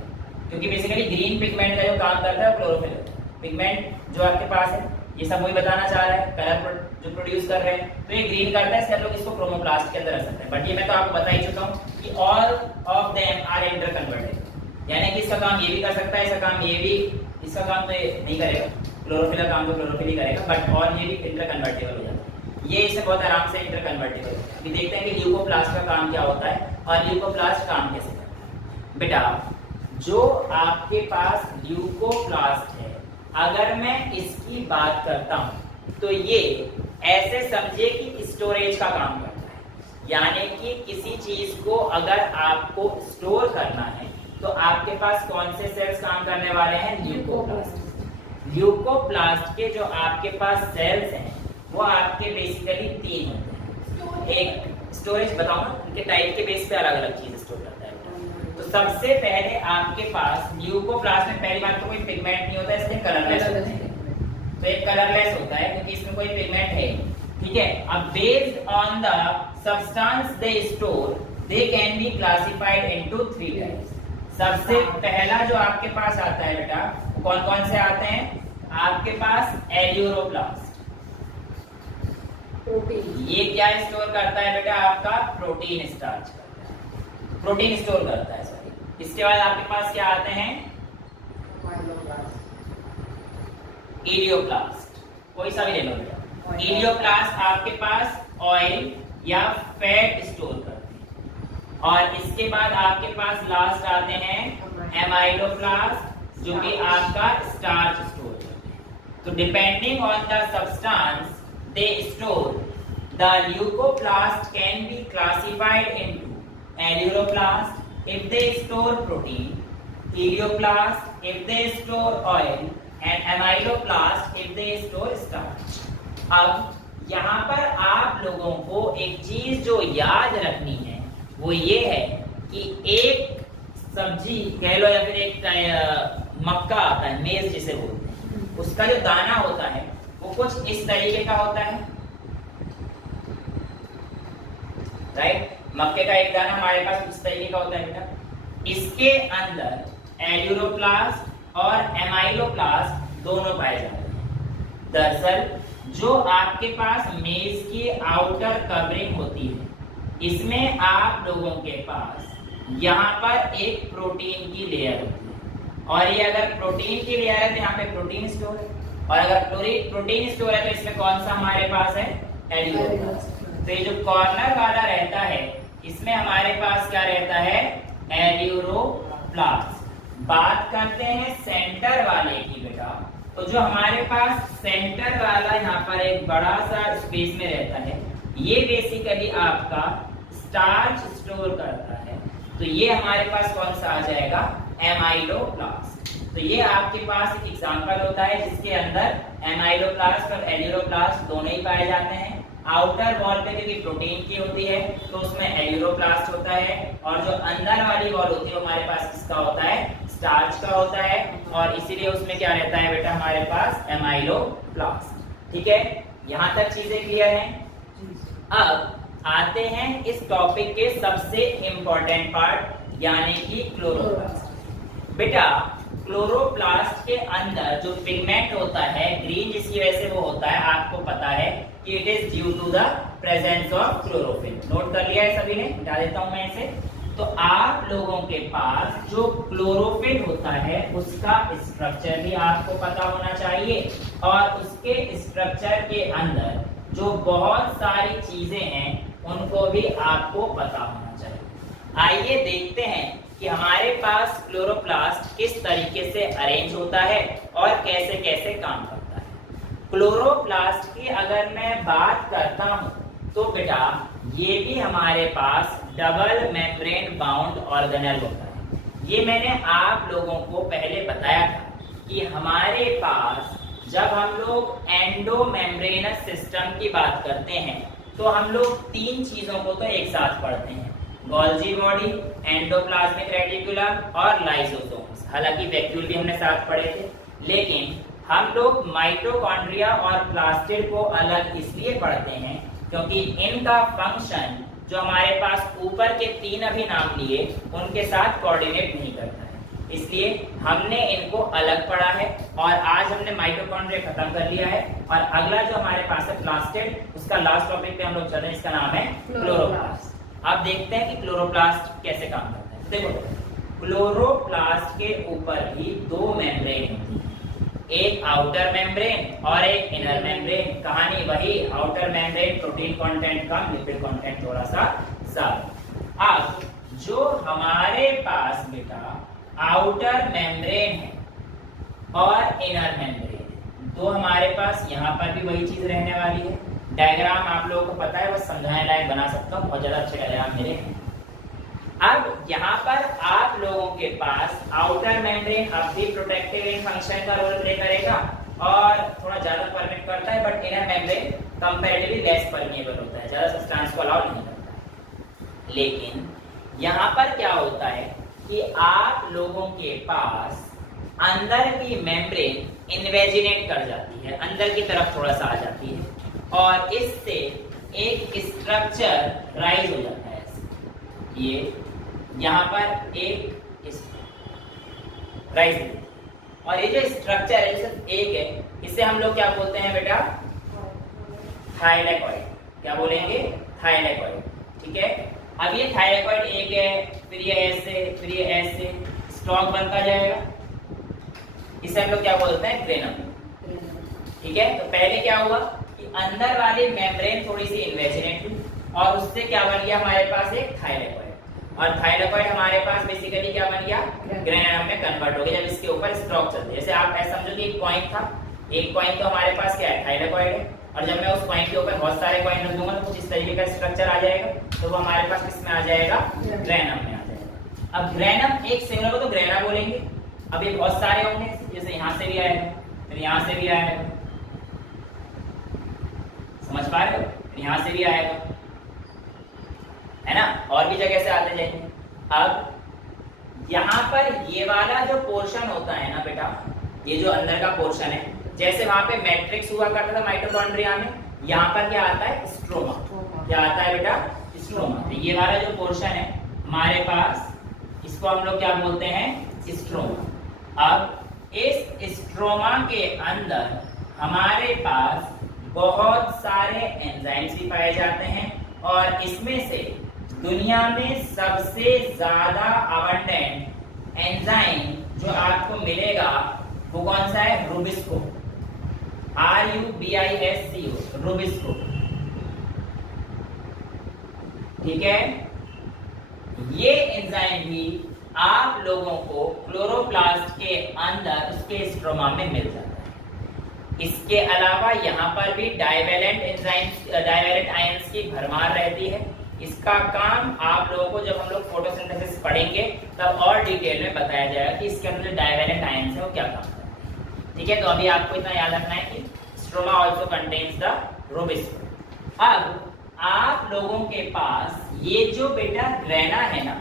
क्योंकि बेसिकली ग्रीन पिगमेंट का जो काम करता है क्लोरोफिल पिगमेंट जो आपके पास है, ये सब वही बताना चाह रहा है, कलर जो प्रोड्यूस कर रहे हैं, तो ये ग्रीन करता है, इसलिए लोग इसको क्रोमोप्लास्ट के अंदर रख सकते हैं। बट ये मैं तो आपको बता ही चुका हूँ कि ऑल ऑफ देम आर इंटरकन्वर्टेड, यानी कि इसका काम ये भी कर सकता है, इसका काम ये भी, इसका काम तो ये नहीं करेगा, क्लोरोफिल का काम तो क्लोरोफिल ही करेगा, बट और ये भी इंटरकन्वर्टेबल हो जाता है। ये इसे बहुत आराम से इंटरकन्वर्टेबल होता है। अभी देखते हैं कि ल्यूकोप्लास्ट का काम क्या होता है और ल्यूकोप्लास्ट काम कैसे करता है। बेटा, जो आपके पास ल्यूकोप्लास्ट है, अगर मैं इसकी बात करता हूं तो ये ऐसे समझिए कि स्टोरेज का काम करता है, यानी कि किसी चीज को अगर आपको स्टोर करना है तो आपके पास कौन से सेल्स काम करने वाले हैं, ल्यूकोप्लास्ट। ल्यूकोप्लास्ट के जो आपके पास सेल्स हैं वो आपके बेसिकली 3 होते हैं। एक स्टोरेज बताओ ना, उनके टाइप के बेस पे अलग अलग चीज स्टोर करता है। तो सबसे पहले आपके पास ल्यूकोप्लास्ट में पहली बात तो कोई पिगमेंट नहीं होता है, इसलिए कलरलेस होता है। तो एक कलरलेस होता है क्योंकि इसमें कोई पिगमेंट है, ठीक है। अब based on the substance they store, they can be classified into 3 types. सबसे पहला जो आपके पास आता है बेटा, कौन कौन से आते हैं आपके पास, एल्यूरोप्लास्ट। प्रोटीन, ये क्या स्टोर करता है बेटा, आपका प्रोटीन स्टार्च करता है, प्रोटीन स्टोर करता है, सॉरी। इसके बाद आपके पास क्या आते हैं, इलियोप्लास्ट, कोई सा भी ले लो बेटा। इलियोप्लास्ट आपके पास ऑयल या फैट स्टोर करते हैं। और इसके बाद आपके पास लास्ट आते हैं एमाइलोप्लास्ट, जो कि आपका स्टार्च स्टोर करते हैं। तो depending on the substance they store, the leucoplast can be classified into aleuroplast if they store protein, elioplast if they store oil, and amyloplast if they store starch. अब यहाँ पर आप लोगों को एक चीज जो याद रखनी है वो ये है कि एक सब्जी कह लो या फिर एक मक्का आता है, मेज जिसे बोलते हैं, उसका जो दाना होता है वो कुछ इस तरीके का होता है, राइट। मक्के का एक दाना हमारे पास इस तरीके का होता है बेटा। इसके अंदर एल्यूरोप्लास्ट और एमाइलोप्लास्ट दोनों पाए जाते हैं। दरअसल जो आपके पास मेज की आउटर कवरिंग होती है, इसमें आप लोगों के पास यहाँ पर एक प्रोटीन की लेयर होती है, और ये अगर प्रोटीन की लेयर है तो यहाँ पे प्रोटीन स्टोर है, और अगर प्रोटीन स्टोर है तो इसमें कौन सा हमारे पास है, एडियोप्लास्ट। तो ये जो कॉर्नर वाला रहता है इसमें हमारे पास क्या रहता है, एडियोप्लास्ट। बात करते हैं सेंटर वाले की बेटा, तो जो हमारे पास सेंटर वाला यहाँ पर एक बड़ा सा स्पेस में रहता है, ये बेसिकली आपका स्टार्च स्टोर करता है। तो ये हमारे पास कौन सा आ जाएगा, एमाइलोप्लास्ट। तो ये आपके पास एक एग्जांपल होता है जिसके अंदर एमाइलोप्लास्ट और एडियोप्लास्ट दोनों ही पाए जाते हैं। आउटर वॉल पे क्योंकि प्रोटीन की होती है तो उसमें एडियोप्लास्ट होता है, और जो अंदर वाली वॉल होती है हमारे पास किसका होता है, स्टार्च का होता है, और इसीलिए उसमें क्या रहता है बेटा हमारे पास, एमाइलोप्लास्ट। ठीक है, यहाँ तक चीजें क्लियर हैं। अब आते हैं इस टॉपिक के सबसे इंपॉर्टेंट पार्ट यानी कि क्लोरोप्लास्ट। बेटा क्लोरोप्लास्ट के अंदर जो पिगमेंट होता है ग्रीन, जिसकी वजह से वो होता है, आपको पता है कि it is due to the presence of chlorophyll. Note कर लिया है सभी ने, बता देता हूं मैं इसे। तो आप लोगों के पास जो क्लोरोफिल होता है उसका स्ट्रक्चर भी आपको पता होना चाहिए, और उसके स्ट्रक्चर के अंदर जो बहुत सारी चीजें हैं उनको भी आपको पता होना चाहिए। आइए देखते हैं कि हमारे पास क्लोरोप्लास्ट किस तरीके से अरेंज होता है और कैसे कैसे काम करता है। क्लोरोप्लास्ट की अगर मैं बात करता हूं तो बेटा ये भी हमारे पास डबल मेम्ब्रेन बाउंड ऑर्गेनेल होता है। ये मैंने आप लोगों को पहले बताया था कि हमारे पास जब हम लोग एंडो मेम्ब्रेनस सिस्टम की बात करते हैं तो हम लोग तीन चीजों को तो एक साथ पढ़ते हैं, गोल्जी बॉडी, एंडोप्लाज्मिक रेटिकुलम और लाइसोसोम्स। हालांकि वैक्यूल भी हमने साथ पढ़े थे, लेकिन हम लोग माइटोकॉन्ड्रिया और प्लास्टिड को अलग इसलिए पढ़ते हैं क्योंकि इनका फंक्शन जो हमारे पास ऊपर के तीन अभी नाम लिए उनके साथ कोऑर्डिनेट नहीं करता है, इसलिए हमने इनको अलग पढ़ा है। और आज हमने माइटोकॉन्ड्रिया खत्म कर लिया है, और अगला जो हमारे पास है प्लास्टिड, उसका लास्ट टॉपिक पे हम लोग चल रहे हैं, इसका नाम है क्लोरोप्लास्ट। अब देखते हैं कि क्लोरोप्लास्ट कैसे काम करता है। देखो क्लोरोप्लास्ट के ऊपर भी दो मेम्ब्रेन होती है, एक आउटर मेम्ब्रेन और एक इनर मेम्ब्रेन। कहानी वही, आउटर मेम्ब्रेन प्रोटीन कंटेंट कम, लिपिड कंटेंट थोड़ा सा ज्यादा। अब जो हमारे पास बेटा आउटर मेम्ब्रेन है और इनर मेम्ब्रेन है, तो हमारे पास यहाँ पर भी वही चीज रहने वाली है। डायग्राम आप लोगों को पता है, बस समझाने लायक बना सकता हूँ, बहुत ज्यादा अच्छे डायग्राम मेरे हैं। अब यहाँ पर आप लोगों के पास आउटर मेम्ब्रेन अब भी प्रोटेक्टिव इन फंक्शन का रोल प्ले करेगा और थोड़ा ज्यादा परमिट करता है, but inner membrane comparatively less permeable होता है, ज्यादा सब्सटेंस को अलाउ नहीं करता। लेकिन यहाँ पर क्या होता है कि आप लोगों के पास अंदर की मेम्ब्रेन इन्वेजिनेट कर जाती है, अंदर की तरफ थोड़ा सा आ जाती है, और इससे एक स्ट्रक्चर राइज हो जाता है। ये यहाँ पर एक राइज, और ये जो स्ट्रक्चर है सिर्फ एक है, इसे हम लोग क्या बोलते हैं बेटा, थाइलेकॉइड। क्या बोलेंगे, थाइलेकॉइड। ठीक है, अब ये थाइलेकॉइड एक है, फिर ये ऐसे, फिर ये ऐसे स्टॉक बनता जाएगा, इसे हम लोग क्या बोलते हैं, ग्रेनम। ठीक है, तो पहले क्या हुआ कि अंदर वाली मेम्ब्रेन थोड़ी सी इन्वेजिनेट हुई, और उससे क्या बन गया हमारे पास एक थाइलेकॉइड, और थाइलेकॉइड हमारे पास बेसिकली क्या बन गया, ग्रेनम में कन्वर्ट हो गया जब इसके ऊपर स्टॉक चलते हैं। जैसे आप ऐसा समझो कि एक कॉइन था, एक कॉइन तो हमारे पास क्या है, थाइलेकॉइड है, और जब मैं उस कॉइन के ऊपर बहुत सारे कॉइन रख दूंगा तो कुछ इस तरीके का स्ट्रक्चर आ जाएगा, तो वो हमारे पास किस में आ जाएगा, ग्रेनम में आ जाएगा। अब ग्रेनम एक सिंगल को तो ग्रेना बोलेंगे, अब ये बहुत सारे होंगे, जैसे यहाँ से भी आएगा, फिर यहाँ से भी आएगा, समझ पा रहे हो, यहाँ से भी आएगा, है ना, और भी जगह से आते जाएंगे। अब यहाँ पर ये वाला जो पोर्शन होता है ना बेटा, ये जो अंदर का पोर्शन है, जैसे वहां पे मैट्रिक्स हुआ करता था माइटोकॉन्ड्रिया में, यहाँ पर क्या आता है, स्ट्रोमा। क्या आता है बेटा, स्ट्रोमा। तो ये वाला जो पोर्शन है हमारे पास, इसको हम लोग क्या बोलते हैं, स्ट्रोमा। अब इस स्ट्रोमा के अंदर हमारे पास बहुत सारे एंजाइम्स भी पाए जाते हैं, और इसमें से दुनिया में सबसे ज्यादा अबंडेंट एंजाइम जो आपको मिलेगा वो कौन सा है? Rubisco, RUBISCO, rubisco. ठीक है, ये एंजाइम भी आप लोगों को क्लोरोप्लास्ट के अंदर उसके स्ट्रोमा में मिल जाता है। इसके अलावा यहाँ पर भी डाइवेलेंट एंजाइम्स, डाइवेलेंट आयंस की भरमार रहती है। इसका काम आप लोगों को जब हम लोग फोटोसिंथेसिस पढ़ेंगे तब और डिटेल में बताया जाएगा कि इसके अंदर जो डाइवेलेंट आयंस है वो क्या काम करते हैं। ठीक है, तो अभी आपको इतना याद रखना है कि stroma also contains the rubisco. अब आप लोगों के पास ये जो बेटा ग्रेना है ना,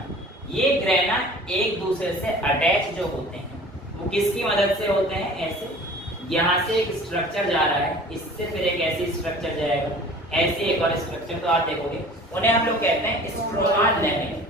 ये ग्रेना एक दूसरे से अटैच जो होते हैं वो किसकी मदद से होते हैं? ऐसे यहाँ से एक स्ट्रक्चर जा रहा है, इससे फिर एक ऐसी स्ट्रक्चर जाएगा, ऐसे एक और स्ट्रक्चर, तो आप देखोगे उन्हें हम लोग कहते हैं स्ट्रोमा लेमेले।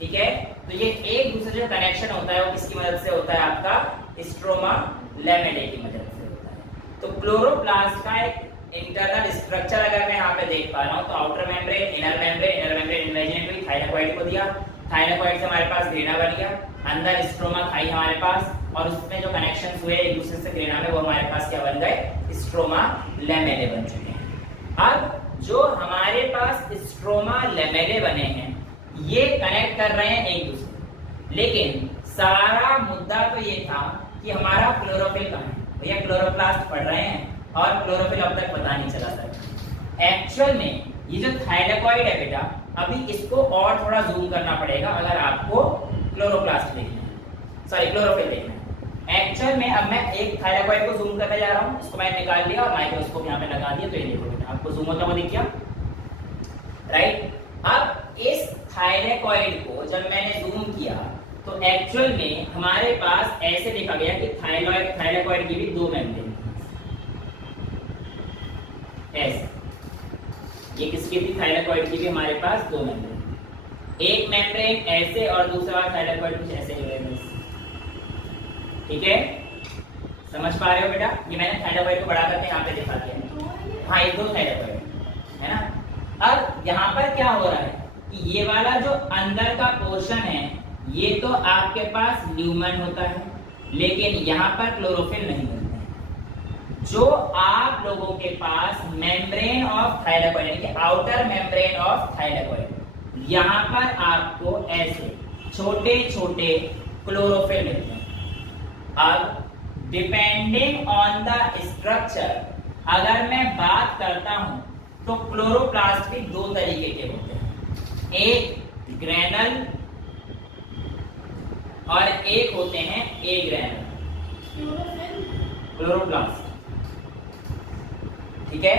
ठीक है, तो ये एक दूसरे से कनेक्शन होता है वो किसकी मदद से होता है? आपका स्ट्रोमा लेमेले की मदद से होता है। तो क्लोरोप्लास्ट का एक इंटरनल स्ट्रक्चर अगर मैं यहाँ पे देख पा रहा हूँ तो outer membrane, inner membrane imaginatory thylakoid को दिया, थाइलेकोइड से हमारे पास ग्रेना बन गया, अंदर स्ट्रोमा थाई हमारे पास, और उसमें जो कनेक्शंस हुए एक दूसरे से ग्रेना में वो हमारे पास क्या बन गए? स्ट्रोमा लेमेले बन चुके हैं। अब जो हमारे पास स्ट्रोमा लेमेले बने हैं ये कनेक्ट कर रहे हैं एक दूसरे, लेकिन सारा मुद्दा तो ये था कि हमारा क्लोरोफिल कहाँ है? भैया क्लोरोप्लास्ट पढ़ रहे हैं और क्लोरोफिल अब तक पता नहीं चला था। एक्चुअल में ये जो थाइलेकोइड है बेटा, अभी इसको और थोड़ा जूम करना पड़ेगा अगर आपको क्लोरोप्लास्ट देखना है, सॉरी क्लोरोफिल देखना है। एक्चुअल में अब मैं एक थाइलेकोइड को जूम करने जा रहा हूँ, इसको मैंने निकाल लिया और माइक्रोस्कोप यहाँ पे लगा दिया, तो ये देखो बेटा आपको जूम होता हुआ दिख गया, राइट। अब इस थाइलेकोइड को जब मैंने जूम किया तो एक्चुअल में हमारे पास ऐसे देखा गया कि थाइलेकोइड की भी दो मेम्ब्रेन, ऐसे ये किसकी थी? थाइलेकोइड की भी हमारे पास दो मेम्ब्रेन, एक मेम्ब्रेन ऐसे और दूसरा थाइलेकोइड कुछ ऐसे जुड़े हुए। ठीक है, समझ पा रहे हो बेटा? ये मैंने थाइलेकोइड को बढ़ा करके यहाँ पे दिखा दिया। हाँ, ये दो थाइलेकोइड है ना। अब यहाँ पर क्या हो रहा है कि ये वाला जो अंदर का पोर्शन है ये तो आपके पास ल्यूमेन होता है, लेकिन यहाँ पर क्लोरोफिल नहीं होता है। जो आप लोगों के पास मेम्ब्रेन ऑफ थाइलेकोइड यानी कि आउटर मेम्ब्रेन ऑफ थाइलेकोइड, यहाँ पर आपको ऐसे छोटे छोटे क्लोरोफिल मिलते हैं। अब डिपेंडिंग ऑन द स्ट्रक्चर अगर मैं बात करता हूं तो क्लोरोप्लास्ट भी दो तरीके के होते हैं, एक ग्रेनल और एक होते हैं ए ग्रेनल क्लोरोप्लास्ट। ठीक है,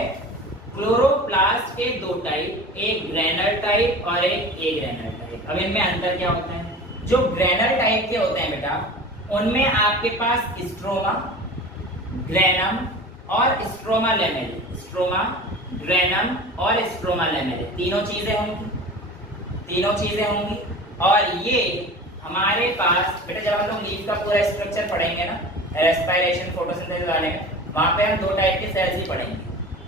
क्लोरोप्लास्ट के दो टाइप, एक ग्रेनल टाइप और एक ए ग्रेनल टाइप। अब इनमें अंतर क्या होता है? जो ग्रेनल टाइप के होते हैं बेटा उनमें आपके पास स्ट्रोमा, ग्रेनम और स्ट्रोमा लेमेले, स्ट्रोमा, ग्रेनम और स्ट्रोमा लेमेले तीनों चीजें होंगी। और ये हमारे पास बेटा जब हम लोग लीफ का पूरा स्ट्रक्चर पढ़ेंगे ना, रेस्पिरेशन फोटोसिंथेसिस वाले में, वहां पे हम दो टाइप के सेल्स ही पढ़ेंगे,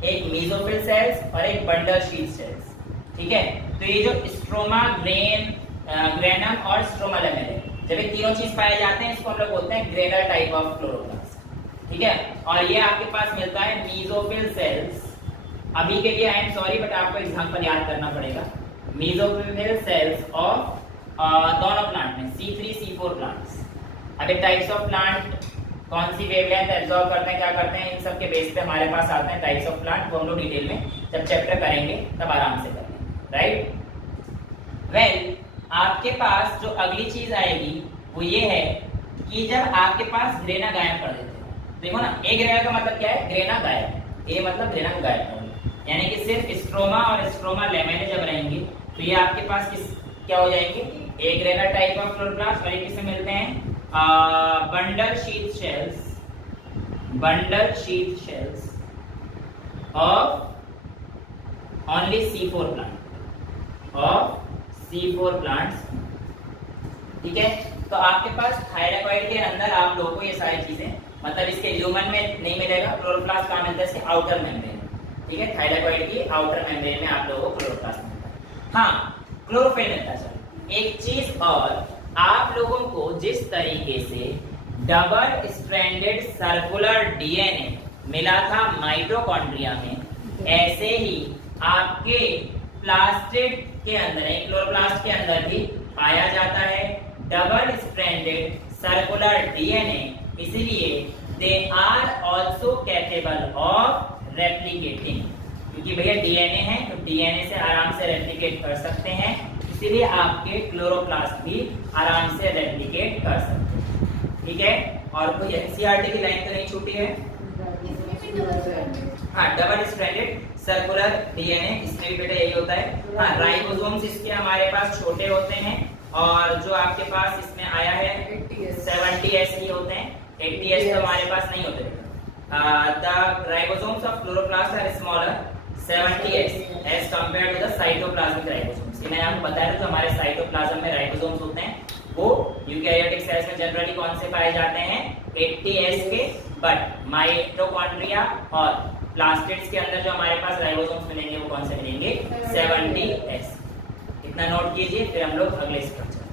एक मेसोफिल सेल्स और एक बंडल शीथ सेल्स। ठीक है, तो ये जो स्ट्रोमा, ग्रेनम और स्ट्रोमा लेमेले, जब ये तीनों चीज पाए जाते हैं इसको हम लोग बोलते हैं ग्रेनल टाइप ऑफ क्लोरोप्लास्ट। ठीक है, और ये आपके पास मिलता है मेसोफिल सेल्स। अभी के लिए आई एम सॉरी बट आपको एग्जांपल याद करना पड़ेगा। मेसोफिल सेल्स ऑफ दोनों प्लांट में C3 C4 प्लांट्स। अभी टाइप्स ऑफ प्लांट कौन सी वेवलेंथ एब्जॉर्ब करते हैं, क्या करते हैं, इन सब के बेस पे हमारे पास आते हैं टाइप्स ऑफ प्लांट, वो हम लोग डिटेल में जब चैप्टर करेंगे तब आराम से करेंगे, राइट। वेल, आपके पास जो अगली चीज आएगी वो ये है कि जब आपके पास ग्रेना गायब कर देते हो, देखो ना, ए ग्रेना का मतलब क्या है? ग्रेना गायब, ए मतलब ग्रेना गायब कर, यानी कि सिर्फ स्ट्रोमा और स्ट्रोमा लेमेले जब रहेंगे तो ये आपके पास क्या हो जाएंगे? ए ग्रेना टाइप ऑफ क्लोरोप्लास्ट, और ये किससे मिलते हैं? Bundle sheath shells of only C4 plant, of C4 plants. ठीक है, तो आपके पास थाइलेकोइड के अंदर आप लोगों को ये सारी चीजें, मतलब इसके ल्यूमन में नहीं मिलेगा, क्लोरोप्लास्ट कहाँ मिलता है? इसके आउटर मेम्ब्रेन। ठीक है, थाइलेकोइड की आउटर मेम्ब्रेन में आप लोगों को क्लोरोप्लास्ट मिलता है। हाँ, क्लोरोफिल मिलता है। एक चीज और, आप लोगों को जिस तरीके से डबल स्ट्रैंडेड सर्कुलर डीएनए मिला था माइटोकॉन्ड्रिया में, ऐसे ही आपके प्लास्टिड के अंदर, क्लोरोप्लास्ट के अंदर भी पाया जाता है डबल स्ट्रैंडेड सर्कुलर डीएनए। इसलिए they are also capable of replicating, क्योंकि भैया डीएनए है तो डीएनए से आराम से रेप्लिकेट कर सकते हैं, इसीलिए आपके क्लोरोप्लास्ट भी आराम से रेप्लिकेट कर सकते हैं। ठीक है, और कोई एनसीईआरटी की लाइन तो नहीं छूटी है? इसमें भी डबल स्ट्रैंडेड। हाँ, डबल स्ट्रैंडेड सर्कुलर डीएनए, इसमें भी बेटा यही होता है। हाँ, राइबोसोम्स इसके हमारे पास छोटे होते हैं, और जो आपके पास इसमें आया है 70S ही होते हैं, 80S तो हमारे पास नहीं होते बेटा। The ribosomes of chloroplast are smaller 70S as compared to the cytoplasmic ribosomes। ये मैंने आपको बताया था, जो हमारे साइटोप्लाज्म में राइबोसोम्स होते हैं वो यूकैरियोटिक सेल्स में जनरली कौन से पाए जाते हैं? 80S के, बट माइटोकॉन्ड्रिया और प्लास्टिड्स के अंदर जो हमारे पास राइबोसोम्स मिलेंगे वो कौन से मिलेंगे? 70S। इतना नोट कीजिए, फिर हम लोग अगले स्टेप चलते हैं।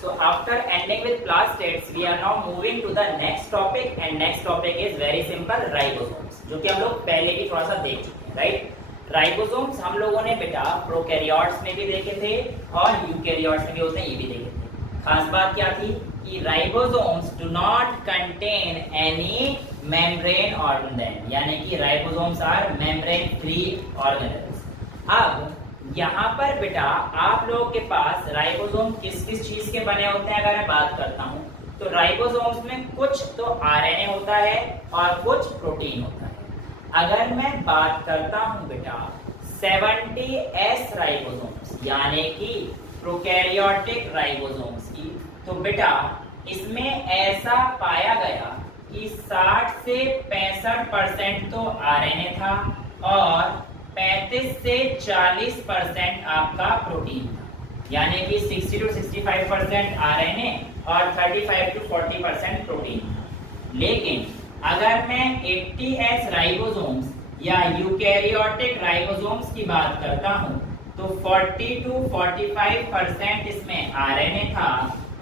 So after ending with plastids, we are now moving to the next topic, and next topic is very simple, ribosomes, जो कि हम लोग पहले भी थोड़ा सा देख चुके हैं, राइट? राइबोसोम्स हम लोगों ने बेटा प्रोकैरियोट्स में भी देखे थे और यूकैरियोट्स में भी होते हैं, ये भी देखे थे। खास बात क्या थी कि ribosomes do not contain any membrane organelle, यानी कि ribosomes are membrane free organelles. अब यहाँ पर बेटा आप लोगों के पास राइबोसोम किस किस चीज के बने होते हैं अगर मैं बात करता हूँ, तो राइबोसोम्स में कुछ तो आरएनए होता है और कुछ प्रोटीन होता है। अगर मैं बात करता हूँ बेटा 70S राइबोसोम्स, यानी कि प्रोकैरियोटिक राइबोसोम्स की, तो बेटा इसमें ऐसा पाया गया कि 60 से 65% तो आरएनए था और 35 से 40% आपका प्रोटीन था, यानी कि 60 to 65% आरएनए और 35 to 40% प्रोटीन था। लेकिन अगर मैं 80S राइबोसोम्स या यूकैरियोटिक राइबोसोम्स की बात करता हूं, तो 40 to 45% इसमें आरएनए था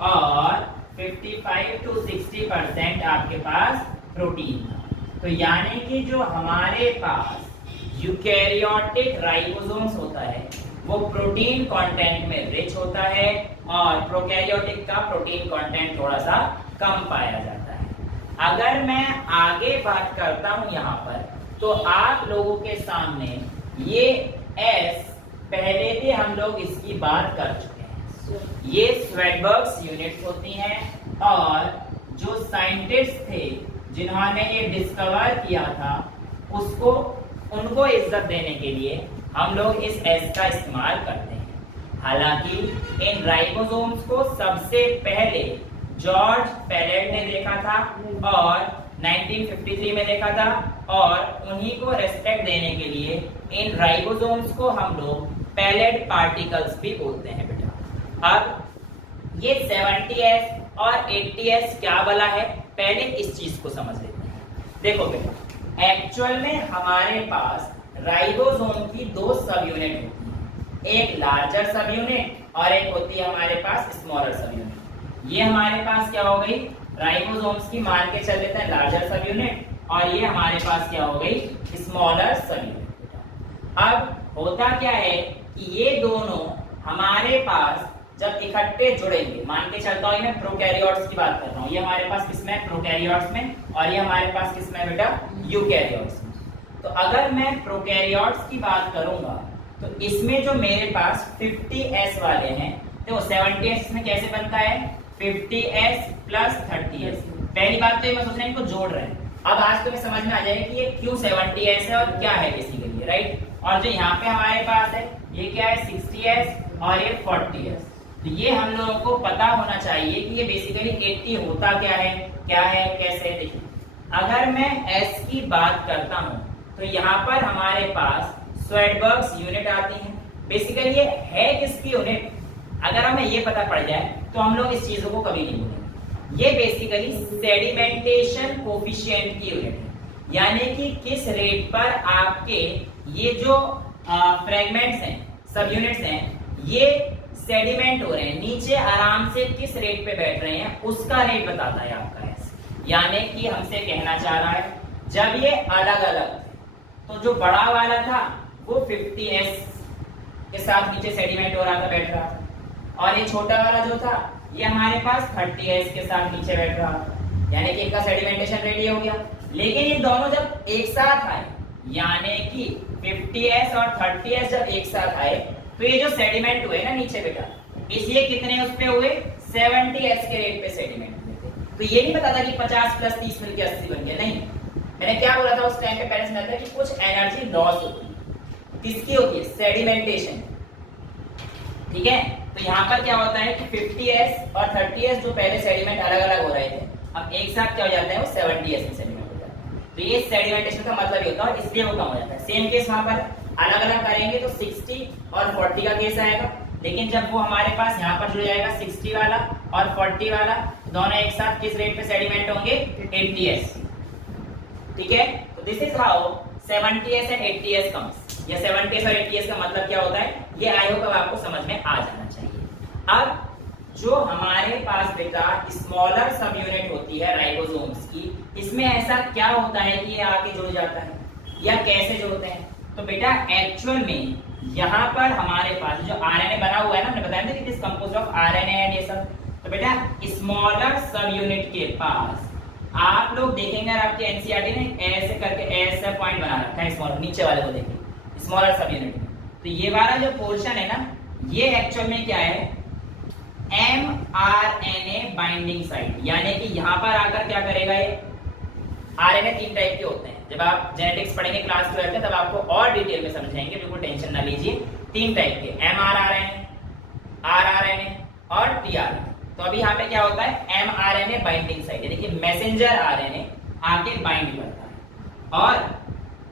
और 55 to 60% आपके पास प्रोटीन था। तो यानी कि जो हमारे पास यूकैरियोटिक राइबोसोम्स होता है वो प्रोटीन कंटेंट में रिच होता है और प्रोकैरियोटिक का प्रोटीन कंटेंट थोड़ा सा कम पाया जाता है। अगर मैं आगे बात करता हूं यहाँ पर, तो आप लोगों के सामने ये S पहले भी हम लोग इसकी बात कर चुके हैं। ये स्वेडबर्ग्स यूनिट्स होती हैं और जो साइंटिस्ट थे जिन्होंने ये डिस्कवर किया था उनको इज्जत देने के लिए हम लोग इस S का इस्तेमाल करते हैं। हालांकि इन राइबोसोम्स को सबसे पहले जॉर्ज पैलेट ने देखा था और 1953 में देखा था, और उन्हीं को रेस्पेक्ट देने के लिए इन राइबोसोम्स को हम लोग पैलेट पार्टिकल्स भी बोलते हैं बेटा। अब ये 70S और 80S क्या वाला है, पहले इस चीज को समझ लेते हैं। देखो बेटा, एक्चुअल में हमारे पास राइबोसोम की दो सब यूनिट होती है, एक लार्जर सब यूनिट और एक होती है हमारे पास स्मॉलर सब यूनिट। ये हमारे पास क्या हो गई, राइबोसोम्स की मान के चल लेते हैं लार्जर सब यूनिट, और ये हमारे पास क्या हो गई, स्मॉलर सब यूनिट। अब होता क्या है कि ये दोनों हमारे पास जब इकट्ठे जुड़ेंगे, मान के चलता हूं मैं प्रोकैरियोट्स की बात कर रहा हूँ, ये हमारे पास किसमें, प्रोकैरियोट्स में, और ये हमारे पास किसमें बेटा, यूकैरियोट्स में। तो अगर मैं प्रोकैरियोट्स की बात करूंगा तो इसमें जो मेरे पास 50S वाले हैं, तो 70S में कैसे बनता है, 50S प्लस 30S। पहली बात तो ये मैं सोच रहा हूं इनको जोड़ रहे हैं। अब आज तुम्हें समझ में आ जाएगा कि ये क्यों 70S है और क्या है बेसिकली, राइट? और जो यहाँ पे हमारे पास है ये क्या है, 60S और ये 40S। तो ये हम लोगों को पता होना चाहिए कि ये बेसिकली 80 होता क्या है कैसे। देखिए, अगर मैं S की बात करता हूँ तो यहाँ पर हमारे पास स्वेडबर्ग्स यूनिट आती है। बेसिकली ये है किसकी यूनिट, अगर हमें ये पता पड़ जाए तो हम लोग इस चीजों को कभी नहीं भूलेंगे। ये बेसिकली सेडिमेंटेशन कोफिशिएंट की यूनिट है, यानी कि किस रेट पर आपके ये जो फ्रेगमेंट्स हैं, सब यूनिट्स हैं, ये सेडिमेंट हो रहे हैं नीचे आराम से किस रेट पे बैठ रहे हैं उसका रेट बताता है आपका एस। यानी कि हमसे कहना चाह रहा है जब ये अलग अलग तो जो बड़ा वाला था वो 50s के साथ नीचे सेडिमेंट हो रहा था, बैठ रहा था, और ये छोटा वाला जो था ये हमारे पास 30s के साथ नीचे बैठ रहा था, यानी कि इनका सेडिमेंटेशन रेट ये हो गया। लेकिन ये दोनों जब एक साथ आए यानी कि 50s और 30s जब एक साथ आए तो ये जो सेडिमेंट हुए ना नीचे बेटा, इसलिए कितने उस पे हुए 70s के रेट पे सेडिमेंट हुए थे। तो ये नहीं पता था कि 50 + 30 मिलके 80 बन गया, नहीं। मैंने क्या बोला था उस टाइम पे पहले समझा था कि कुछ एनर्जी लॉस होती है, किसकी होती है, सेडिमेंटेशन, ठीक है। तो यहाँ पर क्या होता है कि 50s और 30s जो पहले सेडिमेंट अलग अलग हो रहे थे अब एक साथ क्या हो जाते हैं वो 70s में सेडिमेंट हो जाते हैं। तो ये सेडिमेंटेशन का मतलब ये होता है और इसलिए वो कम हो जाता है। सेम केस वहां पर अलग अलग करेंगे तो 60 और 40 का केस आएगा, लेकिन जब वो हमारे पास यहाँ पर जुड़ जाएगा 60 वाला और 40 वाला, दोनों एक साथ किस रेट पे सेडिमेंट होंगे 80s, ठीक है। तो this is how 70s and 80s comes. ये 70s और 80s का मतलब क्या होता है ये आई होप आपको समझ में आ जाना चाहिए। अब जो हमारे पास बेटा स्मॉलर सब यूनिट होती है राइबोसोम्स की, इसमें ऐसा क्या होता है कि ये आके जुड़ जाता है या कैसे जुड़ते हैं। तो बेटा एक्चुअल में यहाँ पर हमारे पास जो आरएनए बना हुआ है ना, हमने बताया था कि it is composed of RNA and ये सब। तो बेटा स्मॉलर सब यूनिट के पास आप लोग देखेंगे आपके एनसीईआरटी ने ऐसे करके ऐसा पॉइंट बना रखा है स्मॉलर, नीचे वाले को देखिए स्मॉलर सब यूनिट में। तो ये वाला जो पोर्शन है ना ये एक्चुअल में क्या है mRNA बाइंडिंग साइट, यानी कि यहाँ पर आकर क्या करेगा ये आरएनए 3 टाइप के होते हैं। जब आप जेनेटिक्स पढ़ेंगे क्लास 12 में तब आपको और डिटेल में समझाएंगे, बिल्कुल टेंशन ना लीजिए। 3 टाइप के mRNA, rRNA और tRNA। तो अभी यहाँ पे क्या होता है mRNA बाइंडिंग साइट, यानी कि मैसेंजर आरएनए आके बाइंड करता है और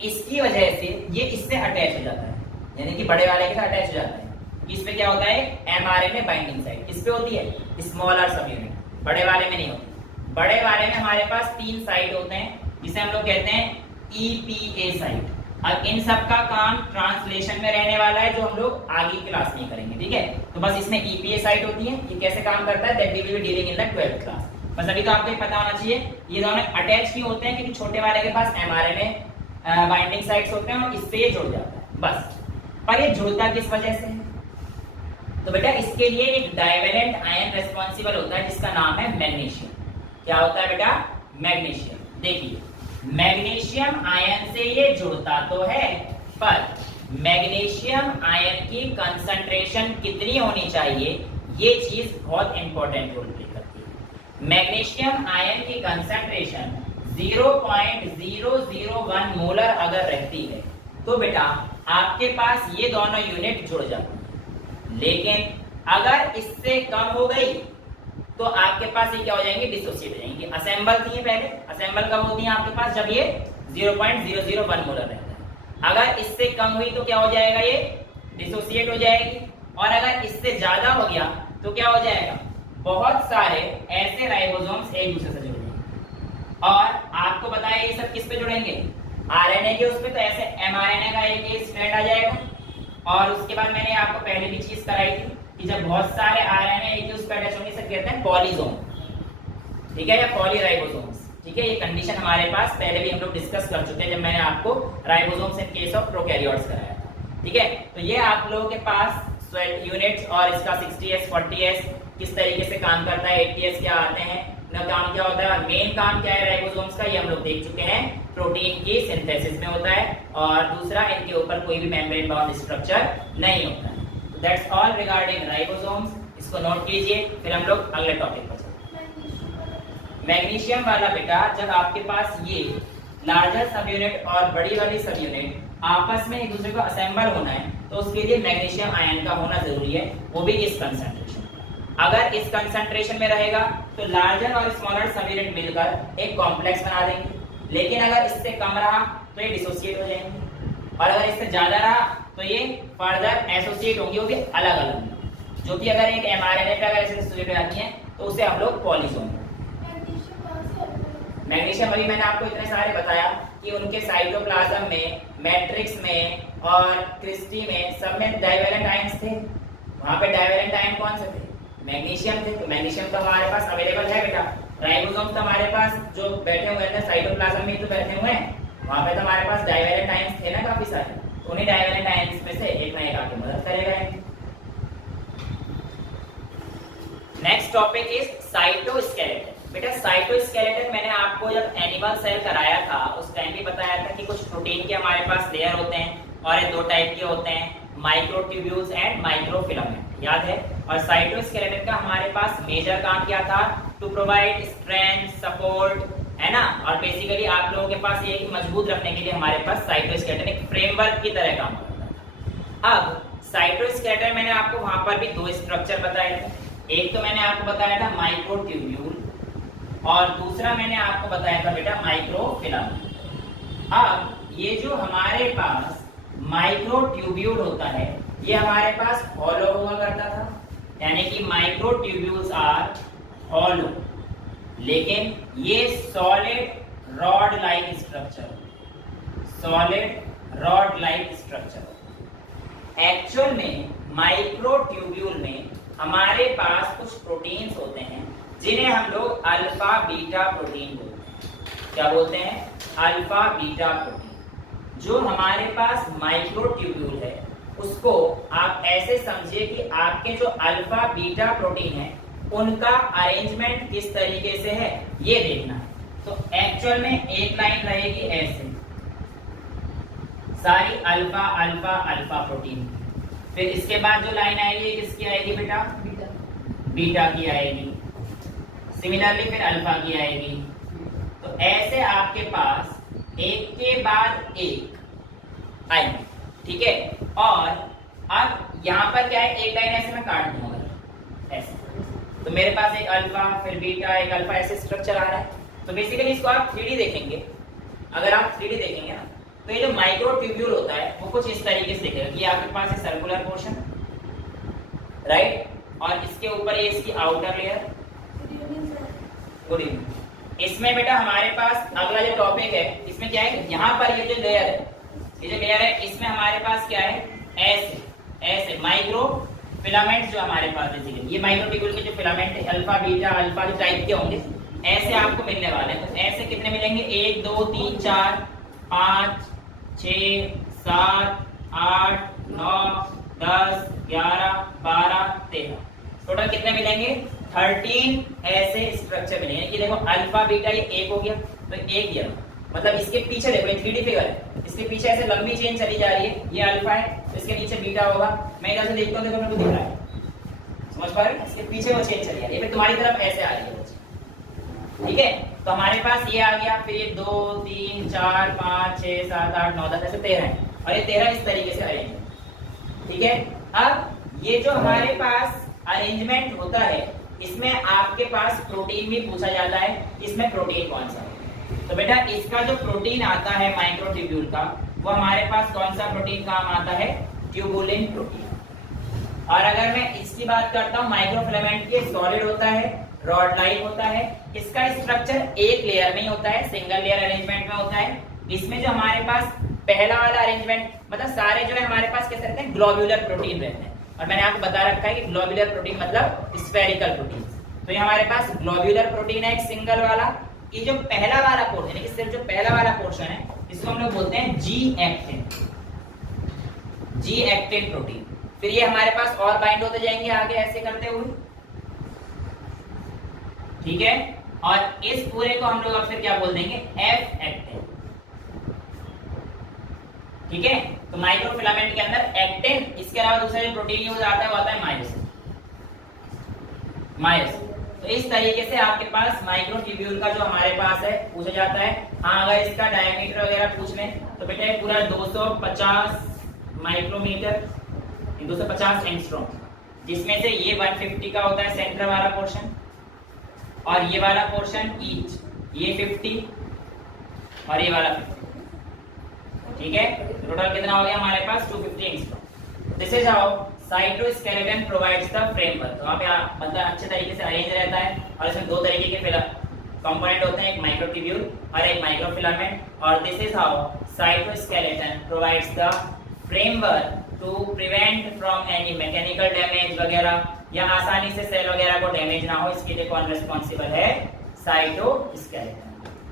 इसकी वजह से ये इससे अटैच हो जाता है, यानी कि बड़े वाले के साथ अटैच हो जाता है। इस पे क्या होता है mRNA बाइंडिंग साइट, किस पे होती है स्मॉलर सब यूनिट, बड़े वाले में नहीं होती। बड़े वाले में हमारे पास 3 साइट होते हैं जिसे हम लोग कहते हैं EPA साइट। अब इन सब का काम ट्रांसलेशन में रहने वाला है जो हम लोग आगे क्लास में करेंगे, ठीक है। तो बस इसमें EPA साइट होती है, ये कैसे काम करता है that we will be dealing in the 12th class. बस अभी तो आपको ये पता होना चाहिए ये दोनों अटैच क्यों होते हैं, क्योंकि छोटे वाले के पास mRNA बाइंडिंग साइट्स होते हैं और इससे ये जुड़ जाता है बस। पर ये जुड़ता किस वजह से है, तो बेटा इसके लिए एक डाइवेलेंट आयन रिस्पॉन्सिबल होता है जिसका नाम है मैग्नीशियम। क्या होता है बेटा मैग्नीशियम। देखिए मैग्नीशियम आयन से ये जुड़ता तो है पर मैग्नीशियम आयन की कंसंट्रेशन कितनी होनी चाहिए ये चीज बहुत इंपॉर्टेंट रोल प्ले करती है। मैग्नीशियम आयन की कंसंट्रेशन 0.001 मोलर अगर रहती है तो बेटा आपके पास ये दोनों यूनिट जुड़ जाती है। लेकिन अगर इससे कम हो गई तो आपके पास ये क्या हो जाएंगे डिसोसिएट हो जाएंगे। असेंबल थी पहले, असेंबल कब होती है आपके पास जब ये 0.001 मोलर रहता है। अगर इससे कम हुई तो क्या हो जाएगा ये डिसोसिएट हो जाएगी, और अगर इससे ज्यादा हो गया तो क्या हो जाएगा बहुत सारे ऐसे राइबोसोम्स एक दूसरे से जुड़ जाएंगे। और आपको बताया ये सब किस पे जुड़ेंगे आरएनए के उस पे, तो ऐसे mRNA का एक स्ट्रैंड आ जाएगा। और उसके बाद मैंने आपको पहले भी चीज कराई थी कि जब बहुत सारे आरएनए एक दूसरे पे अटैच होंगे इसे कहते हैं पॉलीसोम, ठीक है, या पॉलीराइबोसोम्स, ठीक है। ये कंडीशन हमारे पास पहले भी हम लोग डिस्कस कर चुके हैं जब मैंने आपको ribosomes in case of prokaryotes कराया था, ठीक है। तो ये आप लोगों के पास यूनिट्स और इसका 60s 40s किस तरीके से काम करता है, 80s क्या आते हैं, ना काम क्या होता है, मेन काम क्या है राइबोसोम्स का ये हम लोग देख चुके हैं, प्रोटीन की सिंथेसिस में होता है, और दूसरा इनके ऊपर कोई भी मेम्ब्रेन बाउंड स्ट्रक्चर नहीं होता है। दैट्स ऑल रिगार्डिंग राइबोसोम्स, इसको नोट कीजिए, फिर हम लोग अगले टॉपिक पर चलते हैं। मैग्नीशियम वाला बेटा जब आपके पास ये लार्जर सब यूनिट और बड़ी वाली सब यूनिट आपस में एक दूसरे को असेंबल होना है तो उसके लिए मैग्नीशियम आयन का होना जरूरी है, वो भी इस कंसंट्रेशन। अगर इस कंसंट्रेशन में रहेगा तो लार्जर और स्मॉलर सब यूनिट मिलकर एक कॉम्प्लेक्स बना देंगे, लेकिन अगर इससे कम रहा तो ये डिसोसिएट हो जाएंगे, और अगर इससे ज्यादा रहा तो ये फर्दर एसोसिएट होंगे, वो भी अलग अलग, जो कि अगर एक mRNA पे अगर ऐसे एसोसिएट हो जाती हैं तो उसे हम लोग पॉलीसोम। मैग्नीशियम अभी मैंने आपको इतने सारे बताया कि उनके साइटोप्लाज्म में, मैट्रिक्स में और क्रिस्टी में सब में डाइवेलेंट आयंस थे, वहां पे डाइवेलेंट आयन कौन से थे? मैग्नीशियम थे, तो मैग्नीशियम तो हमारे पास अवेलेबल है बेटा। राइबोसोम तो हमारे पास जो बैठे हुए हैं साइटोप्लाज्म में तो बैठे हुए हैं, वहां पे तो हमारे पास डाइवेलेंट आयंस थे ना काफी सारे, तो उन्हीं डाइवेलेंट आयंस में से एक ना एक आके मदद करेगा। Next topic is cytoskeleton. बेटा साइटोस्केलेटन मैंने आपको जब एनिमल सेल कराया था उस टाइम भी बताया था कि कुछ प्रोटीन के हमारे पास लेयर होते हैं और ये दो टाइप के होते हैं, माइक्रोट्यूब्यूल्स एंड माइक्रोफिलामेंट, याद है। और साइटोस्केलेटन का हमारे पास मेजर काम क्या था? टू प्रोवाइड स्ट्रेंथ, सपोर्ट, है ना। और बेसिकली आप लोगों के पास ये मजबूत रखने के लिए हमारे पास साइटोस्केलेटन एक फ्रेमवर्क की तरह काम करता था। अब साइटोस्केलेटन मैंने आपको वहां पर भी दो स्ट्रक्चर बताए थे, एक तो मैंने आपको बताया था माइक्रोट्यूब्यूल और दूसरा मैंने आपको बताया था बेटा माइक्रोफिलामेंट। अब ये जो हमारे पास माइक्रोट्यूब्यूल होता है ये हमारे पास हॉलो हुआ करता था, यानी कि माइक्रोट्यूब्यूल्स आर हॉलो, लेकिन ये solid rod like structure, solid rod like structure. Actual में माइक्रोट्यूब्यूल में हमारे पास कुछ प्रोटीन्स होते हैं जिन्हें हम लोग अल्फा बीटा प्रोटीन बोलते हैं। क्या बोलते हैं? Alpha beta protein. जो हमारे पास माइक्रोट्यूब्यूल है उसको आप ऐसे समझिए कि आपके जो अल्फा बीटा प्रोटीन है उनका अरेंजमेंट किस तरीके से है ये देखना है। तो एक्चुअल में एक लाइन रहेगी ऐसे, सारी अल्फा अल्फा अल्फा प्रोटीन, फिर इसके बाद जो लाइन आएगी किसकी आएगी बेटा? बीटा की आएगी, सिमिलरली फिर अल्फा की आएगी। तो ऐसे आपके पास एक के बाद एक आएंगे, ठीक है। और अब यहाँ पर क्या है, एक लाइन ऐसे मैं काट दूंगा ऐसे, तो मेरे पास एक अल्फा फिर बीटा एक अल्फा ऐसे स्ट्रक्चर आ रहा है। तो बेसिकली इसको आप 3D देखेंगे, अगर आप 3D देखेंगे ना तो ये जो माइक्रोट्यूब्यूल होता है वो कुछ इस तरीके से दिखेगा कि आपके पास है सर्कुलर पोर्शन, राइट, और इसके ऊपर ये इसकी आउटर लेयर। Good evening. इसमें बेटा हमारे पास अगला जो टॉपिक है इसमें क्या है, यहाँ पर ये जो लेयर है, ये जो लेयर है इसमें हमारे पास क्या है, ऐसे ऐसे माइक्रो फिलामेंट जो हमारे पास बेसिकली ये माइक्रोट्यूब्यूल के जो फिलामेंट है अल्फा बीटा अल्फा जो टाइप के होंगे ऐसे आपको मिलने वाले हैं। तो ऐसे कितने मिलेंगे? 1 2 3 4 5 6 7 8 9 10 11 12 13, टोटल कितने मिलेंगे? 13 ऐसे स्ट्रक्चर मिलेंगे। कि देखो अल्फा बीटा ये एक हो गया, तो एक गया, मतलब इसके पीछे देखो ये 3D फिगर है, इसके पीछे ऐसे लंबी चेन चली जा रही है, ये अल्फा है तो इसके नीचे बीटा होगा। मैं इधर से देखता हूँ, देखो मेरे को दिख रहा है, समझ पा रहे हो? इसके पीछे वो चेन चली जा रही है, फिर तुम्हारी तरफ ऐसे आ रही है, ठीक है। तो हमारे पास ये आ गया, फिर ये 2 3 4 5 6 7 8 9 10 ऐसे 13 है, और ये 13 इस तरीके से अरेंज है, ठीक है। अब ये जो हमारे पास अरेंजमेंट होता है इसमें आपके पास प्रोटीन भी पूछा जाता है, इसमें प्रोटीन कौन सा है? तो बेटा इसका जो प्रोटीन आता है माइक्रोट्यूब्यूल का वो हमारे पास कौन सा प्रोटीन काम आता है? Tubulin protein. और अगर मैं इसकी बात करता हूँ माइक्रोफिलामेंट के, सॉलिड होता है, रॉड लाइक होता है, इसका स्ट्रक्चर एक लेयर में ही होता है, सिंगल लेयर अरेंजमेंट में होता है। इसमें जो हमारे पास पहला वाला अरेंजमेंट मतलब सारे जो है हमारे पास कैसे रहते हैं? ग्लोब्यूलर प्रोटीन रहते हैं, और मैंने आपको बता रखा है कि ग्लोब्यूलर प्रोटीन मतलब स्फेरिकल प्रोटीन। तो ये हमारे पास ग्लोब्यूलर प्रोटीन है एक सिंगल वाला। ये जो पहला वाला पोर्शन है, सिर्फ जो पहला वाला पोर्शन है इसको हम लोग बोलते हैं G actin, G actin protein. फिर ये हमारे पास और बाइंड होते जाएंगे आगे ऐसे करते हुए, ठीक है। और इस पूरे को हम लोग अब फिर क्या बोल देंगे? एफ एक्टिन, ठीक है। तो माइक्रोफिलामेंट के अंदर एक्टिन, इसके अलावा दूसरा जो प्रोटीन यूज आता है वो आता है मायोसिन, मायोसिन। तो इस तरीके से आपके पास माइक्रोट्यूब्यूल का जो हमारे पास है पूछा जाता है। हाँ, अगर इसका डायमीटर वगैरह पूछ लें तो बेटा पूरा 250 माइक्रोमीटर, 250 एंगस्ट्रॉम, जिसमें से ये 150 का होता है सेंटर वाला पोर्शन, और ये वाला पोर्शन ईच, ये 50 और ये वाला 50, ठीक है। टोटल कितना हो गया हमारे पास? 250 angstrom. This is how cytoskeleton provides the framework. तो वहाँ पे मतलब अच्छे तरीके से अरेंज रहता है, और इसमें दो तरीके के कंपोनेंट होते हैं, एक माइक्रोट्यूब्यूल और एक माइक्रोफिलामेंट। और this is how cytoskeleton provides the framework to prevent from any mechanical damage वगैरह, या आसानी से सेल वगैरह को डैमेज ना हो, इसके लिए कौन रिस्पॉन्सिबल है? साइटोस्केलेटन।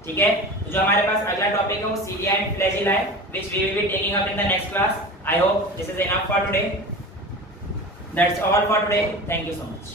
ठीक है, तो जो हमारे पास अगला टॉपिक है वो सीलिया एंड फ्लैजिला है, which we will be taking up in the next class. I hope this is enough for today. That's all for today. Thank you so much.